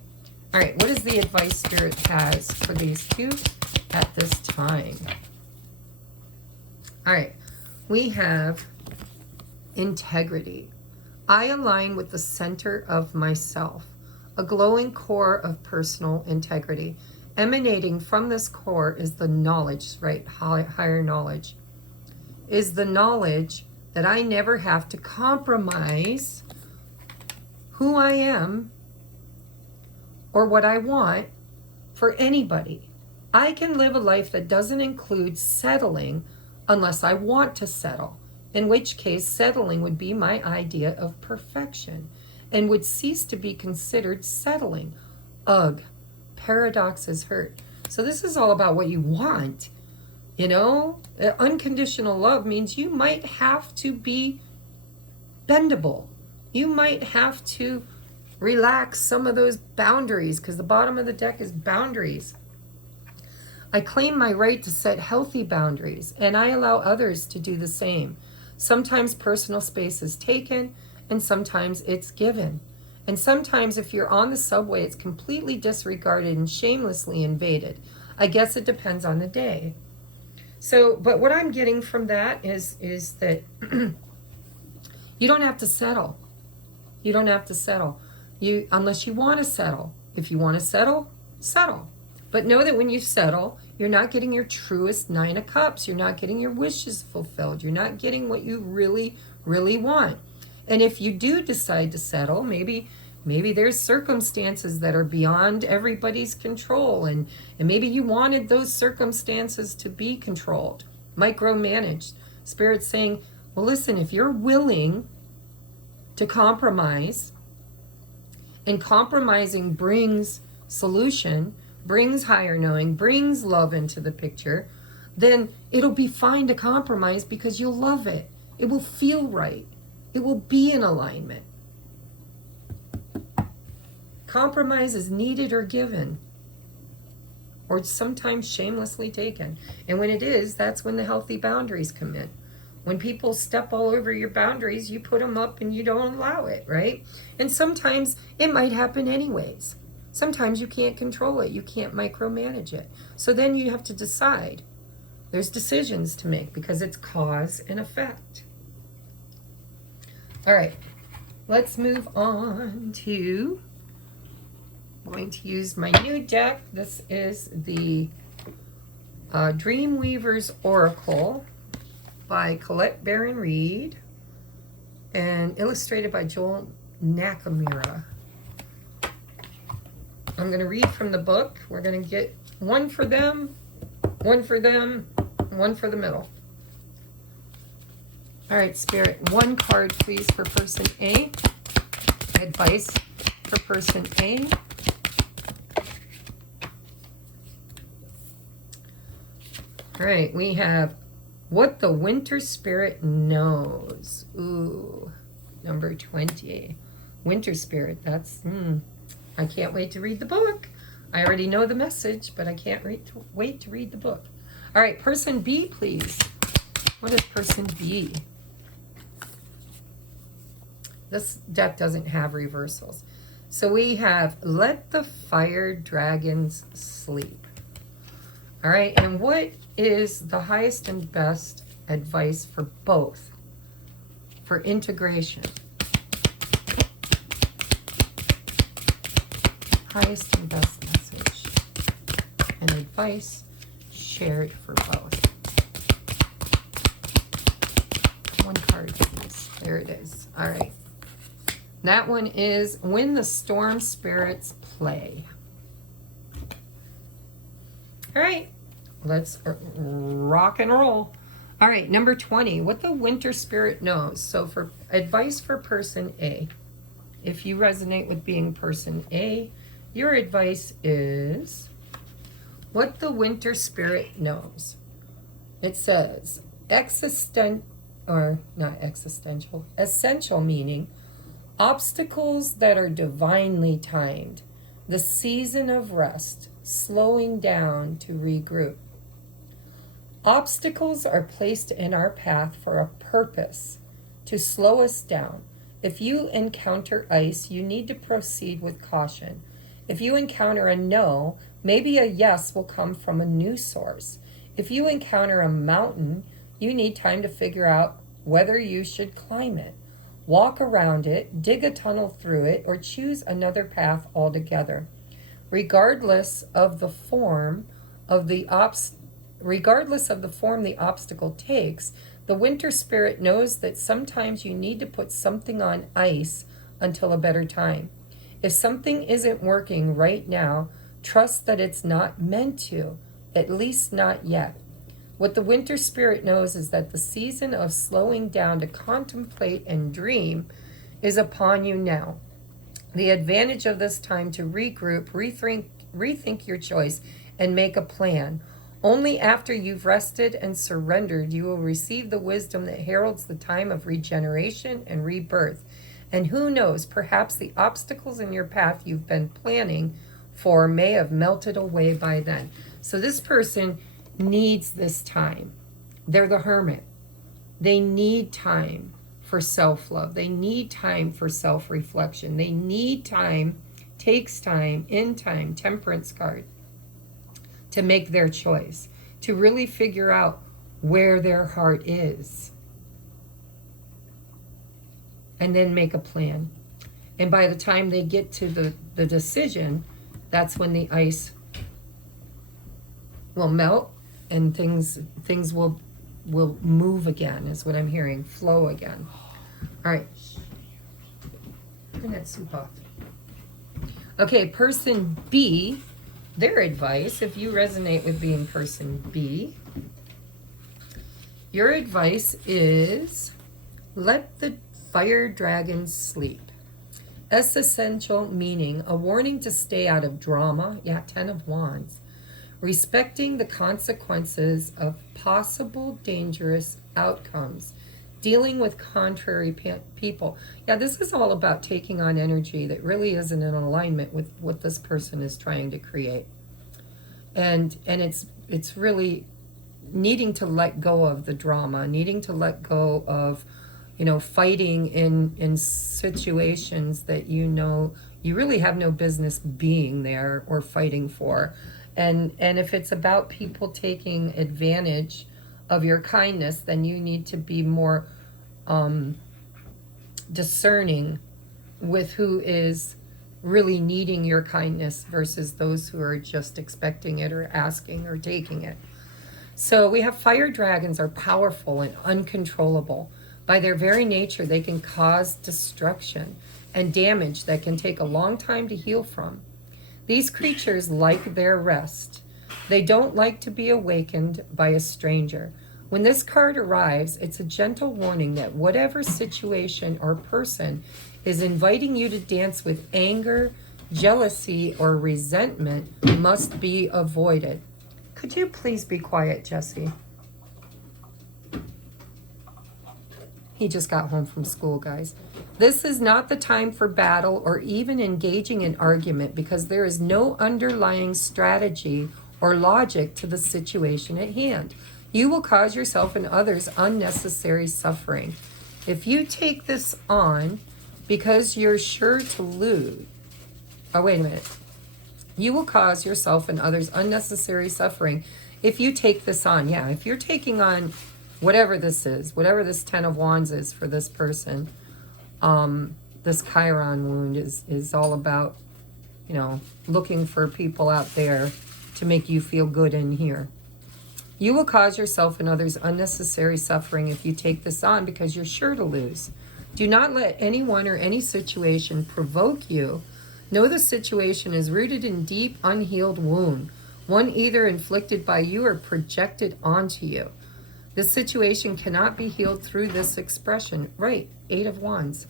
All right, what is the advice Spirit has for these two at this time? All right, we have integrity. I align with the center of myself, a glowing core of personal integrity. Emanating from this core is the knowledge, right? Higher knowledge. Is the knowledge that I never have to compromise who I am or what I want for anybody. I can live a life that doesn't include settling unless I want to settle, in which case settling would be my idea of perfection and would cease to be considered settling. Ugh, paradoxes hurt. So this is all about what you want. You know, unconditional love means you might have to be bendable. You might have to relax some of those boundaries, because the bottom of the deck is boundaries. I claim my right to set healthy boundaries, and I allow others to do the same. Sometimes personal space is taken, and sometimes it's given. And sometimes if you're on the subway, it's completely disregarded and shamelessly invaded. I guess it depends on the day. So, but what I'm getting from that is that you don't have to settle. You don't have to settle. Unless you want to settle. If you want to settle, settle. But know that when you settle, you're not getting your truest 9 of Cups. You're not getting your wishes fulfilled. You're not getting what you really, really want. And if you do decide to settle, maybe there's circumstances that are beyond everybody's control, and maybe you wanted those circumstances to be controlled, micromanaged. Spirit's saying, well, listen, if you're willing to compromise, and compromising brings solution, brings higher knowing, brings love into the picture, then it'll be fine to compromise because you'll love it. It will feel right. It will be in alignment. Compromise is needed or given, or sometimes shamelessly taken. And when it is, that's when the healthy boundaries come in. When people step all over your boundaries, you put them up and you don't allow it, right? And sometimes it might happen anyways. Sometimes you can't control it. You can't micromanage it. So then you have to decide. There's decisions to make because it's cause and effect. All right, let's move on to, I'm going to use my new deck. This is the Dreamweaver's Oracle by Colette Baron Reed and illustrated by Joel Nakamura. I'm going to read from the book. We're going to get one for them, one for them, one for the middle. All right, Spirit, one card, please, for person A. Advice for person A. All right, we have What the Winter Spirit Knows. Ooh, number 20. Winter Spirit, that's, I can't wait to read the book. I already know the message, but I can't wait to read the book. All right, person B, please. What is person B? This deck doesn't have reversals. So we have Let the Fire Dragons Sleep. All right, and what is the highest and best advice for both? For integration. Highest and best message and advice shared for both. One card, please. There it is. All right. That one is When the Storm Spirits Play. All right, let's rock and roll. All right, number 20, What the Winter Spirit Knows. So for advice for person A, if you resonate with being person A, your advice is what the Winter Spirit knows. It says essential meaning, obstacles that are divinely timed, the season of rest, slowing down to regroup. Obstacles are placed in our path for a purpose, to slow us down. If you encounter ice, you need to proceed with caution. If you encounter a no, maybe a yes will come from a new source. If you encounter a mountain, you need time to figure out whether you should climb it, walk around it, dig a tunnel through it, or choose another path altogether. Regardless of the form the obstacle takes, the Winter Spirit knows that sometimes you need to put something on ice until a better time. If something isn't working right now, trust that it's not meant to, at least not yet. What the Winter Spirit knows is that the season of slowing down to contemplate and dream is upon you now. The advantage of this time to regroup, rethink your choice, and make a plan. Only after you've rested and surrendered, you will receive the wisdom that heralds the time of regeneration and rebirth. And who knows, perhaps the obstacles in your path you've been planning for may have melted away by then. So this person needs this time. They're the hermit. They need time for self-love. They need time for self-reflection. They need time, takes time, in time, temperance card, to make their choice, to really figure out where their heart is, and then make a plan. And by the time they get to the decision, that's when the ice will melt and things will move again, is what I'm hearing. Flow again. All right. Turn that soup off. Okay, person B, their advice, if you resonate with being person B, your advice is let the fire dragons sleep. Essential meaning, a warning to stay out of drama. Yeah, 10 of Wands. Respecting the consequences of possible dangerous outcomes. Dealing with contrary people. Yeah, this is all about taking on energy that really isn't in alignment with what this person is trying to create. And it's really needing to let go of the drama, needing to let go of, you know, fighting in situations that you know you really have no business being there or fighting for. And if it's about people taking advantage of your kindness, then you need to be more discerning with who is really needing your kindness versus those who are just expecting it or asking or taking it. So we have fire dragons are powerful and uncontrollable. By their very nature, they can cause destruction and damage that can take a long time to heal from. These creatures like their rest. They don't like to be awakened by a stranger. When this card arrives, it's a gentle warning that whatever situation or person is inviting you to dance with anger, jealousy, or resentment must be avoided. Could you please be quiet, Jesse? He just got home from school, guys. This is not the time for battle or even engaging in argument because there is no underlying strategy or logic to the situation at hand. You will cause yourself and others unnecessary suffering. If you take this on because you're sure to lose, oh, wait a minute. You will cause yourself and others unnecessary suffering if you take this on. Yeah, if you're taking on whatever this is, whatever this 10 of Wands is for this person, this Chiron wound is all about, you know, looking for people out there to make you feel good in here. You will cause yourself and others unnecessary suffering if you take this on because you're sure to lose. Do not let anyone or any situation provoke you. Know the situation is rooted in deep, unhealed wound, one either inflicted by you or projected onto you. This situation cannot be healed through this expression. Right, 8 of Wands.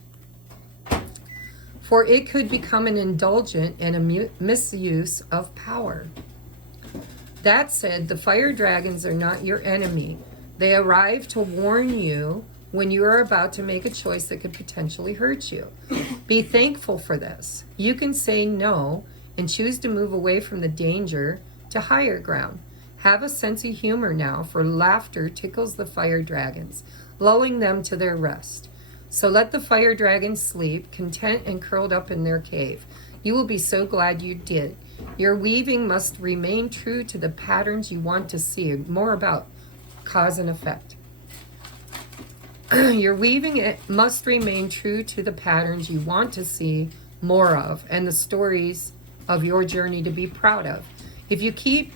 For it could become an indulgent and a misuse of power. That said, the fire dragons are not your enemy. They arrive to warn you when you are about to make a choice that could potentially hurt you. Be thankful for this. You can say no and choose to move away from the danger to higher ground. Have a sense of humor now, for laughter tickles the fire dragons, lulling them to their rest. So let the fire dragons sleep, content and curled up in their cave. You will be so glad you did. Your weaving must remain true to the patterns you want to see. More about cause and effect. Your weaving must remain true to the patterns you want to see more of and the stories of your journey to be proud of. If you keep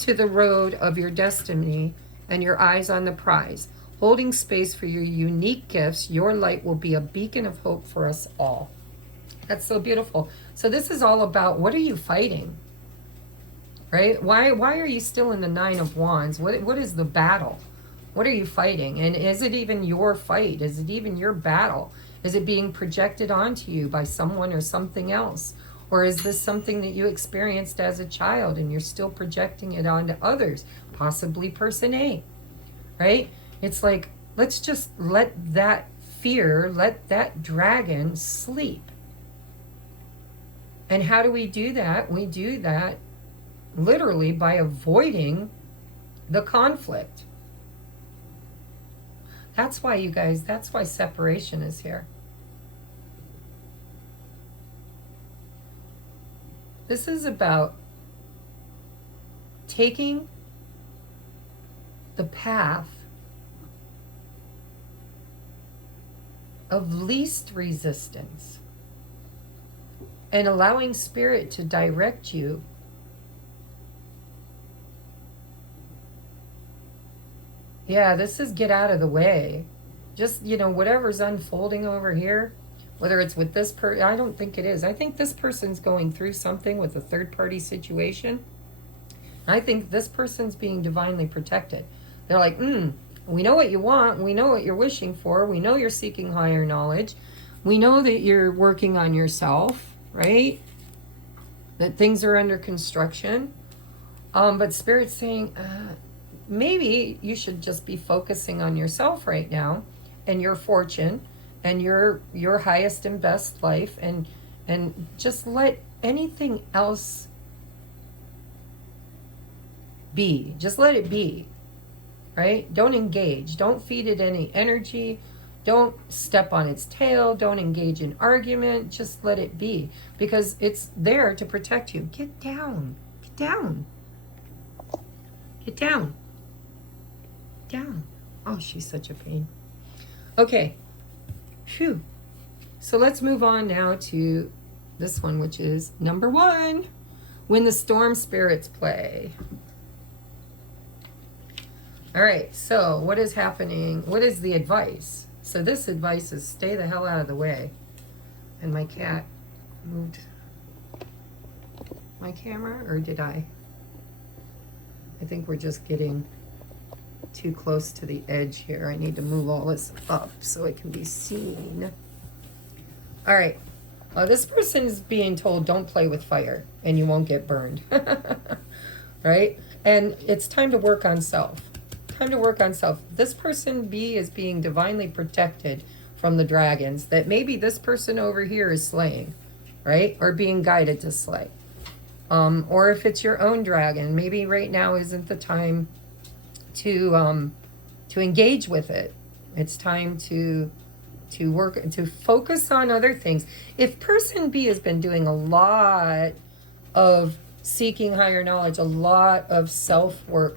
to the road of your destiny and your eyes on the prize, holding space for your unique gifts, your light will be a beacon of hope for us all. That's so beautiful. So this is all about, what are you fighting? Right? Why are you still in the 9 of Wands? What is the battle? What are you fighting? And is it even your fight? Is it even your battle? Is it being projected onto you by someone or something else? Or is this something that you experienced as a child and you're still projecting it onto others? Possibly person A, right? It's like, let's just let that fear, let that dragon sleep. And how do we do that? We do that literally by avoiding the conflict. That's why, you guys, that's why separation is here. This is about taking the path of least resistance and allowing spirit to direct you Yeah, this is get out of the way. Just, whatever's unfolding over here, whether it's with this I don't think it is. I think this person's going through something with a third party situation. I think this person's being divinely protected. They're like, we know what you want. We know what you're wishing for. We know you're seeking higher knowledge. We know that you're working on yourself, right? That things are under construction. But Spirit's saying, maybe you should just be focusing on yourself right now and your fortune and your highest and best life, and just let anything else be. Just let it be, right? Don't engage. Don't feed it any energy. Don't step on its tail. Don't engage in argument. Just let it be, because it's there to protect you. Get down. Get down. Get down. Down. Oh, she's such a pain. Okay. Phew. So let's move on now to this one, which is number 1. When the storm spirits play. All right. So what is happening? What is the advice? So this advice is stay the hell out of the way. And my cat moved my camera, or did I? I think we're just getting too close to the edge here. I need to move all this up so it can be seen. All right. This person is being told don't play with fire and you won't get burned. Right? And it's time to work on self. Time to work on self. This person B is being divinely protected from the dragons that maybe this person over here is slaying, right? Or being guided to slay. Or if it's your own dragon, maybe right now isn't the time to engage with it. It's time to work, to focus on other things. If person B has been doing a lot of seeking higher knowledge, a lot of self-work,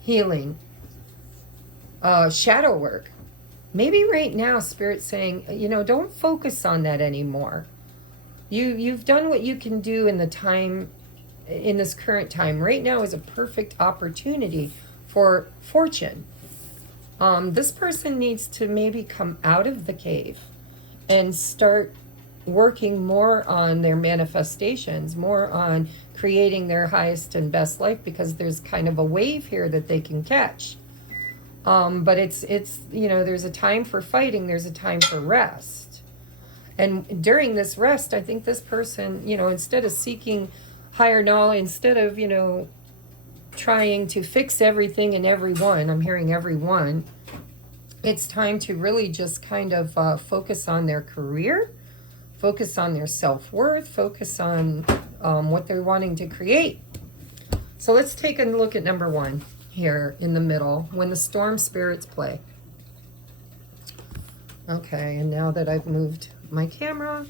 healing, shadow work, maybe right now Spirit's saying, don't focus on that anymore. You've done what you can do in the time, in this current time. Right now is a perfect opportunity for fortune. This person needs to maybe come out of the cave and start working more on their manifestations, more on creating their highest and best life, because there's kind of a wave here that they can catch. But it's there's a time for fighting, there's a time for rest. And during this rest, I think this person, instead of seeking higher knowledge, instead of, trying to fix everything and everyone, I'm hearing everyone, it's time to really just kind of focus on their career, focus on their self-worth, focus on what they're wanting to create. So let's take a look at number 1 here in the middle, when the storm spirits play. Okay, and now that I've moved my camera,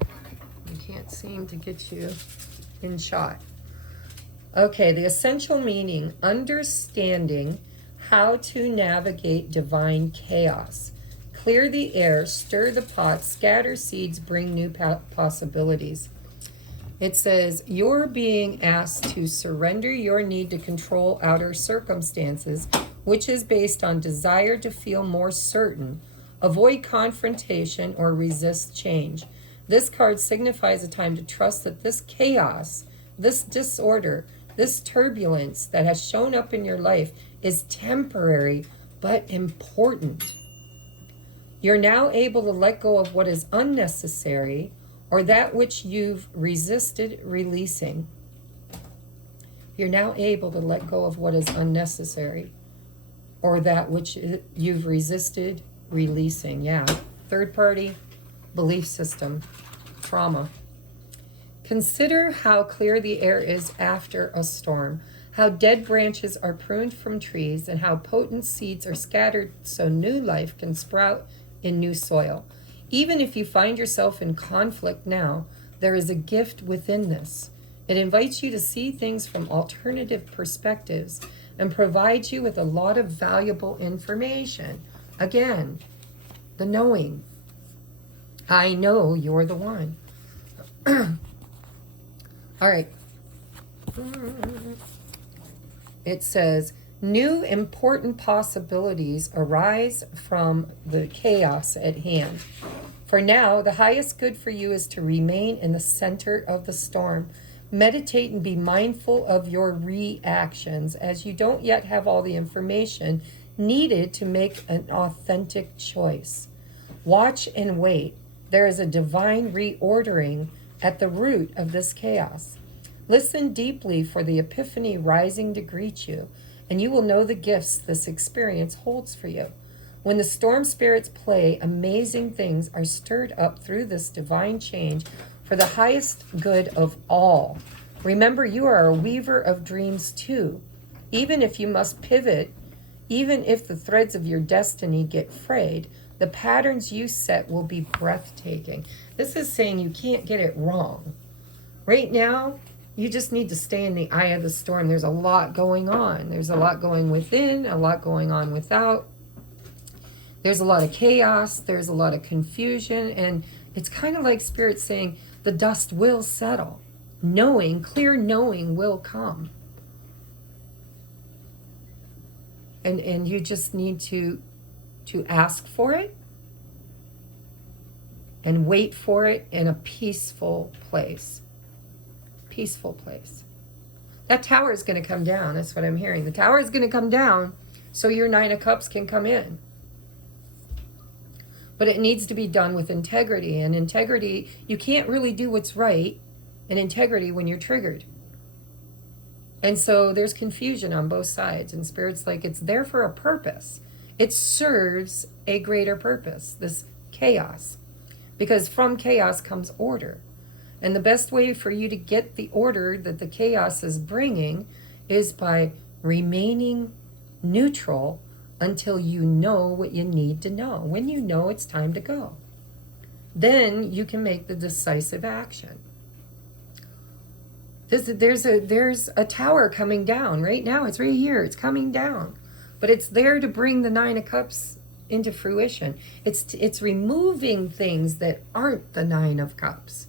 I can't seem to get you in shot. Okay, the essential meaning: understanding how to navigate divine chaos. Clear the air, stir the pot, scatter seeds, bring new possibilities. It says, you're being asked to surrender your need to control outer circumstances, which is based on desire to feel more certain. Avoid confrontation or resist change. This card signifies a time to trust that this chaos, this disorder, this turbulence that has shown up in your life is temporary but important. You're now able to let go of what is unnecessary or that which you've resisted releasing. You're now able to let go of what is unnecessary or that which you've resisted releasing. Yeah. Third party, belief system, trauma. Consider how clear the air is after a storm, how dead branches are pruned from trees, and how potent seeds are scattered so new life can sprout in new soil. Even if you find yourself in conflict now, there is a gift within this. It invites you to see things from alternative perspectives and provides you with a lot of valuable information. Again, the knowing. I know you're the one. All right. It says, new important possibilities arise from the chaos at hand. For now, the highest good for you is to remain in the center of the storm. Meditate and be mindful of your reactions, as you don't yet have all the information needed to make an authentic choice. Watch and wait. There is a divine reordering at the root of this chaos. Listen deeply for the epiphany rising to greet you, and you will know the gifts this experience holds for you. When the storm spirits play, amazing things are stirred up through this divine change for the highest good of all. Remember, you are a weaver of dreams too. Even if you must pivot, even if the threads of your destiny get frayed, the patterns you set will be breathtaking. This is saying you can't get it wrong. Right now, you just need to stay in the eye of the storm. There's a lot going on. There's a lot going within, a lot going on without. There's a lot of chaos. There's a lot of confusion. And it's kind of like Spirit saying the dust will settle. Knowing, clear knowing will come. And you just need to ask for it and wait for it in a peaceful place. Peaceful place. That tower is going to come down. That's what I'm hearing. The tower is going to come down so your Nine of Cups can come in. But it needs to be done with integrity. And integrity, you can't really do what's right in integrity when you're triggered. And so there's confusion on both sides. And Spirit's like, it's there for a purpose. It serves a greater purpose, this chaos. Because from chaos comes order. And the best way for you to get the order that the chaos is bringing is by remaining neutral until you know what you need to know. When you know it's time to go, then you can make the decisive action. There's a tower coming down right now. It's right here. It's coming down. But it's there to bring the Nine of Cups into fruition. It's removing things that aren't the Nine of Cups,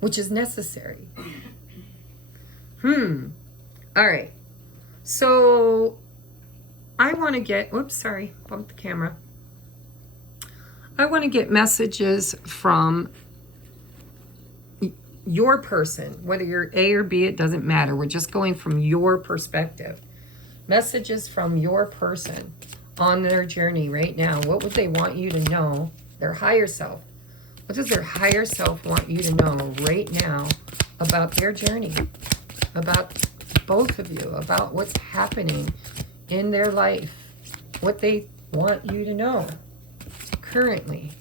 which is necessary. All right. So I want to get, whoops, sorry, bumped the camera. I want to get messages from your person, whether you're A or B, it doesn't matter. We're just going from your perspective. Messages from your person on their journey right now. What would they want you to know? Their higher self. What does their higher self want you to know right now about their journey? About both of you, about what's happening in their life, what they want you to know currently.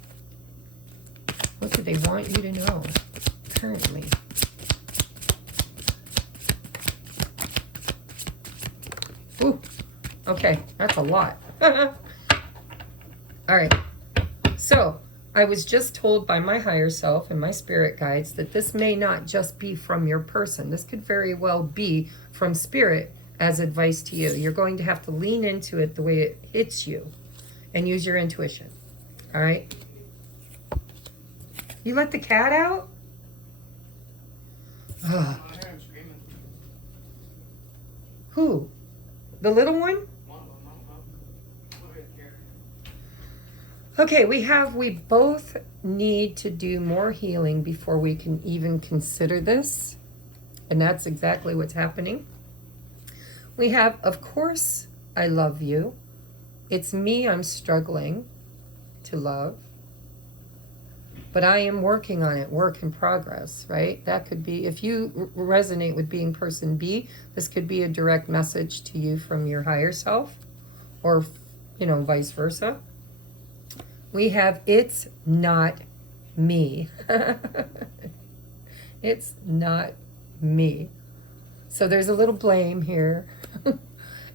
What do they want you to know currently? Ooh, okay, that's a lot. All right, so I was just told by my higher self and my spirit guides that this may not just be from your person. This could very well be from Spirit as advice to you. You're going to have to lean into it the way it hits you and use your intuition. All right? You let the cat out? Ugh. Who? The little one? Okay, we both need to do more healing before we can even consider this. And that's exactly what's happening. We have, of course, I love you. It's me I'm struggling to love. But I am working on it, work in progress, right? That could be, if you resonate with being person B, this could be a direct message to you from your higher self, or, vice versa. We have, it's not me. It's not me. So there's a little blame here.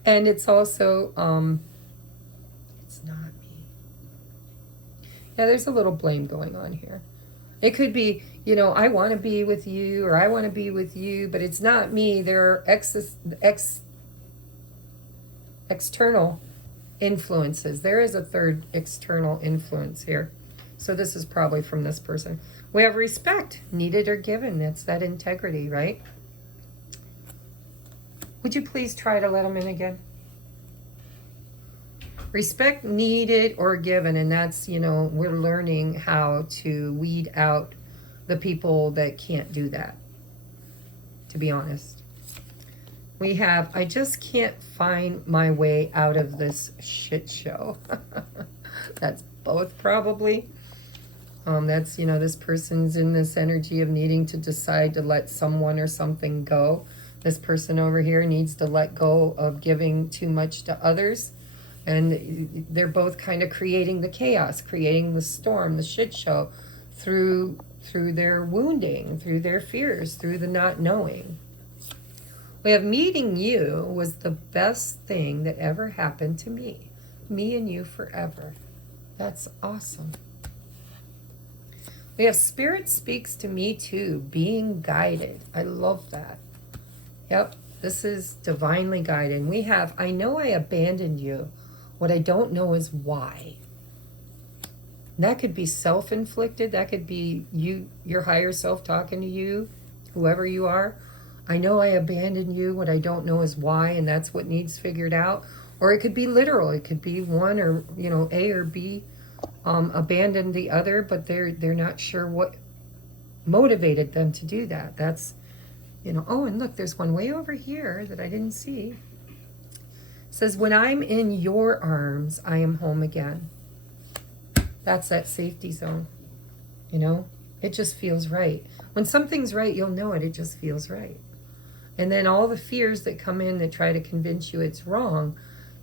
And it's also, it's not me. Yeah, there's a little blame going on here. It could be, I want to be with you, or I want to be with you, but it's not me. There are external influences. There is a third external influence here. So this is probably from this person. We have respect, needed or given. That's that integrity, right? Would you please try to let them in again? Respect, needed or given. And that's, we're learning how to weed out the people that can't do that, to be honest. We have, I just can't find my way out of this shit show. That's both probably. That's, this person's in this energy of needing to decide to let someone or something go. This person over here needs to let go of giving too much to others. And they're both kind of creating the chaos, creating the storm, the shit show through their wounding, through their fears, through the not knowing. We have meeting you was the best thing that ever happened to me. Me and you forever. That's awesome. We have spirit speaks to me too, being guided. I love that. Yep, this is divinely guided. We have, I know I abandoned you. What I don't know is why. And that could be self-inflicted. That could be you, your higher self talking to you, whoever you are. I know I abandoned you. What I don't know is why, and that's what needs figured out. Or it could be literal. It could be one or, A or B abandoned the other, but they're not sure what motivated them to do that. That's, oh, and look, there's one way over here that I didn't see. It says, when I'm in your arms, I am home again. That's that safety zone. It just feels right. When something's right, you'll know it. It just feels right. And then all the fears that come in that try to convince you it's wrong,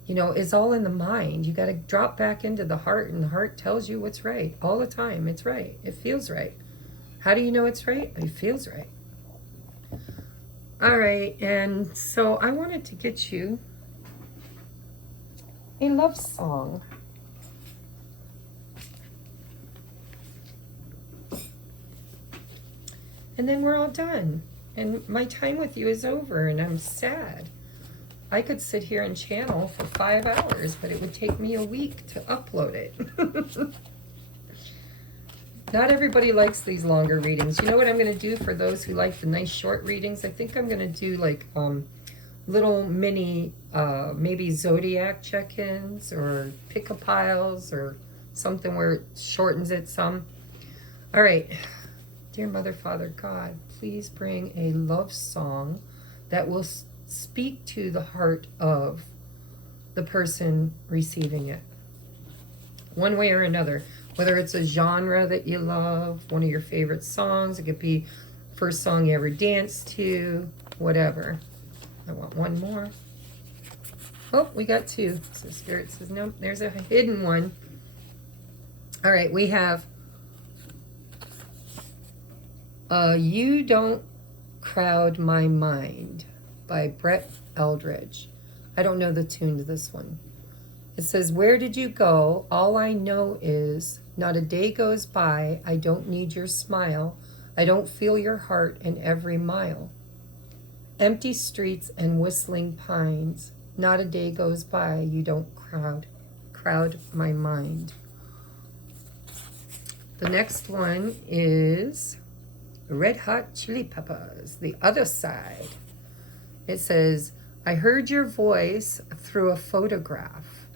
it's all in the mind. You got to drop back into the heart, and the heart tells you what's right all the time. It's right. It feels right. How do you know it's right? It feels right. All right, and so I wanted to get you a love song. And then we're all done. And my time with you is over, and I'm sad. I could sit here and channel for 5 hours, but it would take me a week to upload it. Not everybody likes these longer readings. You know what I'm going to do for those who like the nice short readings? I think I'm going to do like little mini, maybe zodiac check-ins or pick-a-piles or something where it shortens it some. All right. Dear Mother, Father, God, please bring a love song that will speak to the heart of the person receiving it. One way or another. Whether it's a genre that you love, one of your favorite songs. It could be first song you ever danced to, whatever. I want one more. Oh, we got 2. So Spirit says, no, there's a hidden one. All right, we have You Don't Crowd My Mind by Brett Eldridge. I don't know the tune to this one. It says, where did you go? All I know is not a day goes by. I don't need your smile. I don't feel your heart in every mile. Empty streets and whistling pines. Not a day goes by. You don't crowd my mind. The next one is Red Hot Chili Peppers, The Other Side. It says, I heard your voice through a photograph.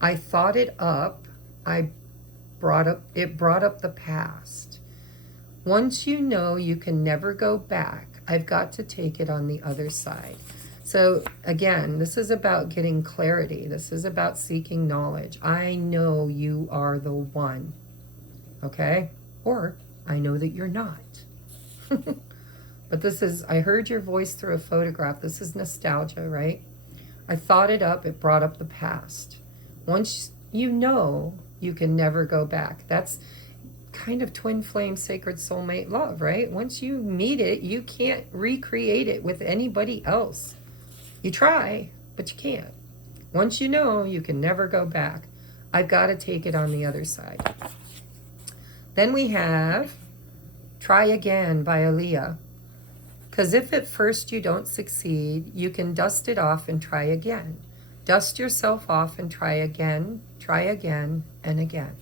I thought it up. It brought up the past. Once you know you can never go back, I've got to take it on the other side. So again, this is about getting clarity. This is about seeking knowledge. I know you are the one. Okay? Or I know that you're not. But this is, I heard your voice through a photograph. This is nostalgia, right? I thought it up. It brought up the past. Once you know, you can never go back. That's kind of twin flame sacred soulmate love, right? Once you meet it, you can't recreate it with anybody else. You try, but you can't. Once you know, you can never go back. I've got to take it on the other side. Then we have Try Again by Aaliyah. Because if at first you don't succeed, you can dust it off and try again. Dust yourself off and try again, and again.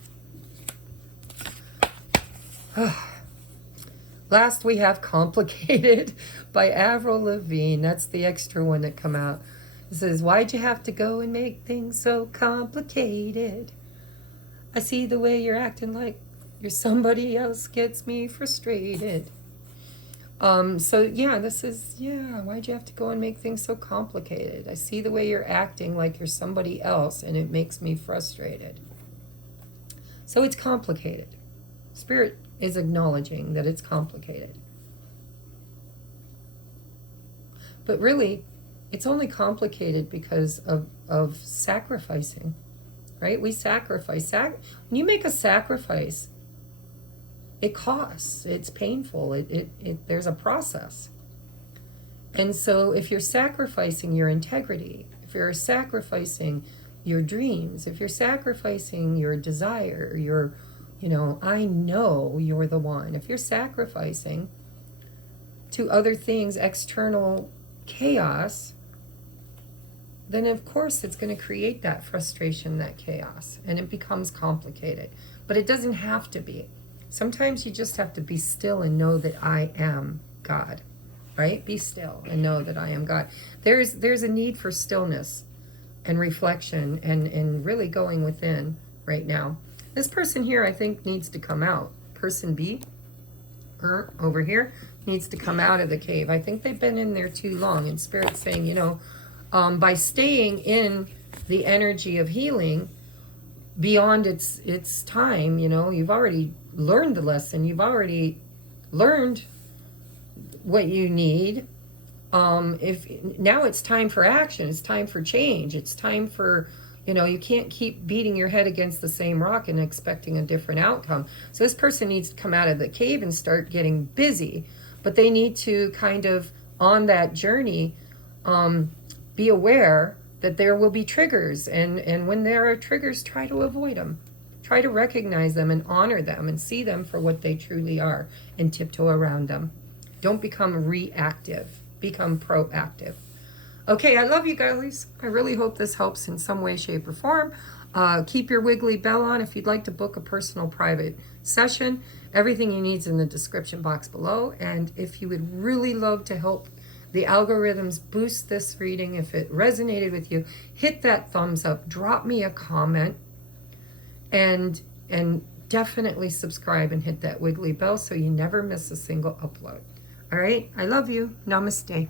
Last we have Complicated by Avril Lavigne. That's the extra one that come out. It says, why'd you have to go and make things so complicated? I see the way you're acting like you're somebody else gets me frustrated. So yeah, this is, why'd you have to go and make things so complicated? I see the way you're acting like you're somebody else and it makes me frustrated. So it's complicated. Spirit is acknowledging that it's complicated. But really, it's only complicated because of sacrificing, right? We sacrifice. When you make a sacrifice, it costs, it's painful, there's a process. And so if you're sacrificing your integrity, if you're sacrificing your dreams, if you're sacrificing your desire, your, I know you're the one. If you're sacrificing to other things, external chaos, then of course it's going to create that frustration, that chaos, and it becomes complicated. But it doesn't have to be. Sometimes you just have to be still and know that I am God, right? Be still and know that I am God. There's a need for stillness and reflection and really going within right now. This person here, I think, needs to come out. Person B, over here, needs to come out of the cave. I think they've been in there too long, and Spirit's saying, by staying in the energy of healing beyond its time, you've already learned the lesson. You've already learned what you need. If now it's time for action, it's time for change, it's time for, you can't keep beating your head against the same rock and expecting a different outcome. So this person needs to come out of the cave and start getting busy, but they need to kind of, on that journey, be aware that there will be triggers, and when there are triggers, try to avoid them. Try to recognize them and honor them and see them for what they truly are and tiptoe around them. Don't become reactive. Become proactive. Okay, I love you guys. I really hope this helps in some way, shape, or form. Keep your wiggly bell on if you'd like to book a personal private session. Everything you need is in the description box below. And if you would really love to help the algorithms boost this reading, if it resonated with you, hit that thumbs up, drop me a comment, and definitely subscribe and hit that wiggly bell so you never miss a single upload. All right, I love you. Namaste.